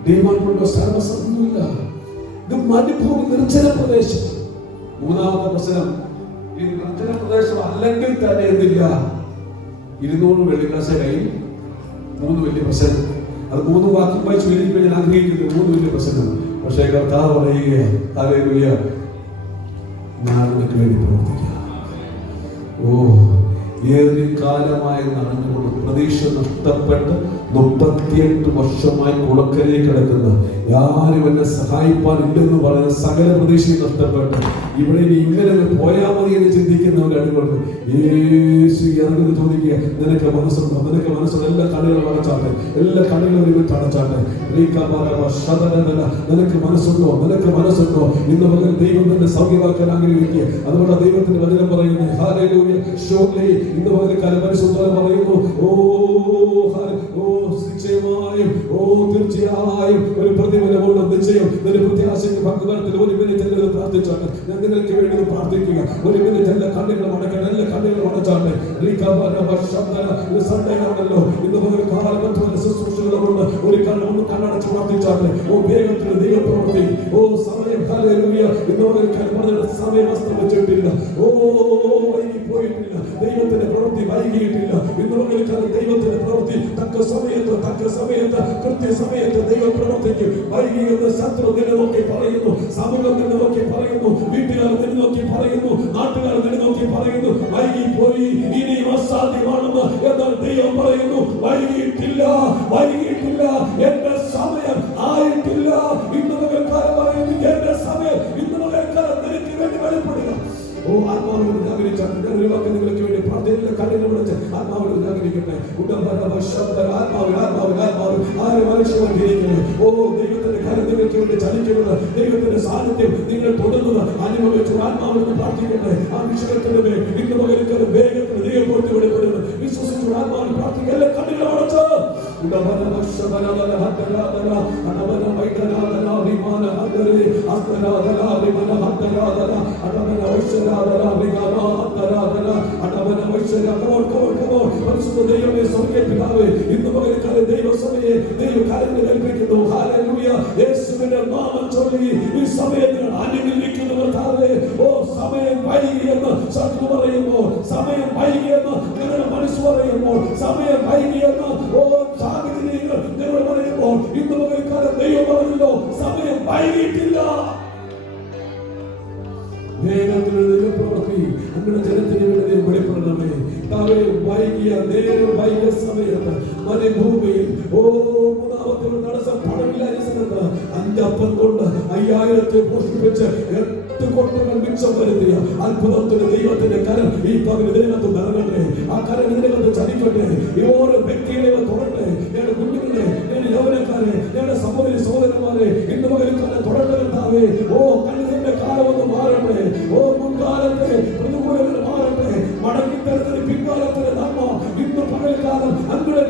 ഡിമാൻഡുണ്ടോ? സർവസൊന്നുമില്ല. ഇത് മരുഭൂമി, നിർജ്ജന പ്രദേശം. മൂന്നാമത്തെ പ്രശ്നം, ഈ നിർജ്ജന പ്രദേശം അല്ലെങ്കിൽ തന്നെ എന്തില്ല? 200 വെള്ളിക്കാശ കയ്യിൽ 3 വലിയ പ്രശ്നം. അത് 3 വാക്യം വായിച്ച് വേദിക്കാൻ ഞാൻ ആഗ്രഹിക്കുന്നത് 3 വലിയ പ്രശ്നം. പക്ഷേ കർത്താവ് പറയുകയാണ്, ഹല്ലേലൂയ, ഞാൻ നിനക്ക് വേണ്ടി പ്രവർത്തിക്കാം. ഏറെ കാലമായി നടന്നുകൊണ്ട് പ്രതീക്ഷ നഷ്ടപ്പെട്ട് 38 വർഷമായി കുളക്കരയിൽ കിടക്കുന്ന, ആരും എന്നെ സഹായിപ്പാനില്ലെന്ന് പറയുന്ന സകല പ്രതീക്ഷയും നഷ്ടപ്പെട്ട് ഇവിടെ ഇനി ഇങ്ങനെ പോയാൽ മതി എന്ന് ചിന്തിക്കുന്നവരാണ്. യേശു ഇറങ്ങി ചോദിക്കുക, നിനക്ക് മനസ്സുണ്ടോ? നിനക്ക് മനസ്സുണ്ട്? എല്ലാ കണ്ണുകളും അടച്ചാട്ടെ, എല്ലാ കണ്ണുകളും ഒരുമിച്ച് അടച്ചാട്ടെ. നിനക്ക് മനസ്സുണ്ടോ? നിനക്ക് മനസ്സുണ്ടോ? ഇന്ന് പകൽ ദൈവം തന്നെ സൗഖ്യമാക്കാൻ ആഗ്രഹിക്കുക. അതുകൊണ്ട് ദൈവത്തിന്റെ വചനം പറയുന്നത്, ഹല്ലേലൂയ, ഷോലേ, ഇന്ന് പകൽ കാലം പരിശുദ്ധം പറയുന്നു, നിശ്ചയമായും തീർച്ചയായും ഒരു പ്രതിഫലമുള്ള നിശ്ചയം. ഒരു പ്രത്യാശയ്ക്ക് പങ്കുകാരത്തിൽ 1 മിനിറ്റ് പ്രാർത്ഥിച്ചാട്ടെ. ഞാൻ നിങ്ങൾക്ക് വേണ്ടി പ്രാർത്ഥിക്കുക. 1 മിനിറ്റ് എല്ലാ കണ്ണുകളും അടയ്ക്കണം, എല്ലാ കണ്ണുകളും അടച്ചാട്ടെ. സൺഡേ ആണല്ലോ. ഇന്ന് പകൽ കാലഘട്ട ശുശ്രൂഷകളുണ്ട്. ഒരു കണ്ണൊന്ന് കണ്ണടച്ച് പ്രാർത്ഥിച്ചാട്ടെ. വേഗത്തിൽ ദൈവപ്രവൃത്തി. സമയം, ഹല്ലേലൂയ, ഇന്ന് പകൽ സമയം അസ്തമിച്ചിട്ടില്ല. വൈകി പോയിട്ടില്ല. ദൈവത്തിന്റെ പ്രവൃത്തി വൈകിയിട്ടില്ല. ഇന്ന് പകൽ ദൈവത്തിന്റെ പ്രവൃത്തി തക്ക സമയത്ത് കൃത്യസമയത്ത് ദൈവം പ്രവർത്തിക്കും. വൈകിയെന്ന് ശത്രു നിന്നെ നോക്കി പറയുന്നു, സമൂഹം നിന്നെ നോക്കി പറയുന്നു, വീട്ടുകാർ നിന്നെ നോക്കി പറയുന്നു, നാട്ടുകാർ നിന്നെ നോക്കി പറയുന്നു, വൈകി പോയി, ഇനിയും അസാധ്യമാണെന്ന്. എന്നാൽ ദൈവം പറയുന്നു, വൈകിയിട്ടില്ല, എന്റെ സമയം ആയിട്ടില്ല. ഇന്ന് പകൽക്കാലം പറയുന്നു, എന്റെ സമയം ഇന്ന് പകൽക്കാലം നിനക്ക് വേണ്ടി വെളിപ്പെടുക. ആത്മാവിനോട് ജാഗരിച്ചാൽ ഒരു വാക്ക് നിങ്ങൾക്ക് വേണ്ടി പ്രാർത്ഥന കണ്ണിനെ വിളിച്ച് ആത്മാവിനോട് ജാഗരിക്കട്ടെ. ആര് മനുഷ്യമായിരിക്കുന്നത്? ദൈവത്തിന്റെ കാര്യം നിങ്ങൾക്ക് വേണ്ടി ചലിക്കുന്നത്, ദൈവത്തിന്റെ സാന്നിധ്യം നിങ്ങൾ തൊടുന്നത് അനുഭവിച്ചു ആത്മാവിനോട് പ്രാർത്ഥിക്കട്ടെ. ആ വിഷയത്തിന്റെ മേൽ ഇന്ന് പകൽക്കാലം വേഗത്തിൽ ദൈവപ്രവൃത്തി വെളിപ്പെടുന്നു. വിശ്വസിച്ചു ആത്മാവിനെ പ്രാർത്ഥിക്കുക. എല്ലാ കണ്ണുകളും അടച്ച് ഇന്ന് പകൽക്കാലം ദൈവസഭയെ ദൈവകാര്യങ്ങൾ ഏൽപ്പിക്കുന്നു. ഹല്ലേലൂയ, യേശുവിന്റെ നാമം ചൊല്ലി ഈ സമയത്തിൽ അനുഗ്രഹിക്കുന്നവർ താഴെ. സമയം വൈകിയെന്ന് ശത്രു പറയുന്നു, സമയം വൈകിയെന്ന് നിങ്ങളുടെ മനസ്സ് പറയുമ്പോൾ, സമയം വൈകിയെന്ന് സാഹചര്യങ്ങൾ നിങ്ങൾ പറയുമ്പോൾ, ഇന്ന് പകൽക്കാലം ദൈവം പറഞ്ഞല്ലോ, സമയം വൈകിയിട്ടില്ല. വേഗത്തിൽ പ്രവൃത്തി നമ്മുടെ ജനത്തിന് വേണ്ടി വെളിപ്പെടണമേ. നേരം വൈകിയ സമയത്ത് മരുഭൂമിയിൽ മൂന്നാമത്തെ തടസ്സം പണമില്ലായ സ്ഥലത്ത് 5 അപ്പം കൊണ്ട് 5000 പോഷിപ്പിച്ച് 8 കൊട്ടകൾ മിച്ചം വരുത്തിയ അത്ഭുതത്തിന് ദൈവത്തിന്റെ കരം ഈ പകൽ ഇതിനകത്ത് നിറങ്ങട്ടെ. ആ കരം ഇതിനകത്ത് ചലിക്കട്ടെ. ഈ ഓരോ വ്യക്തികളെ തൊടട്ടെ. ഞങ്ങളുടെ കുഞ്ഞുങ്ങളെ, ഞങ്ങളുടെ യൗവനക്കാരെ, ഞങ്ങളുടെ സഹോദരി സഹോദരന്മാരെ ഇന്ന് പകൽക്കാലം തൊടട്ടെ. കണ്ണിന്റെ കാലമൊന്ന് മാറട്ടെ. മുൻകാലത്തെ പ്രതികൂലങ്ങൾ മാറട്ടെ. മടങ്ങി തരുന്നതിന് പിൻകാലത്തിന് നന്മ ഇന്ന് പകൽക്കാലം അങ്ങനെ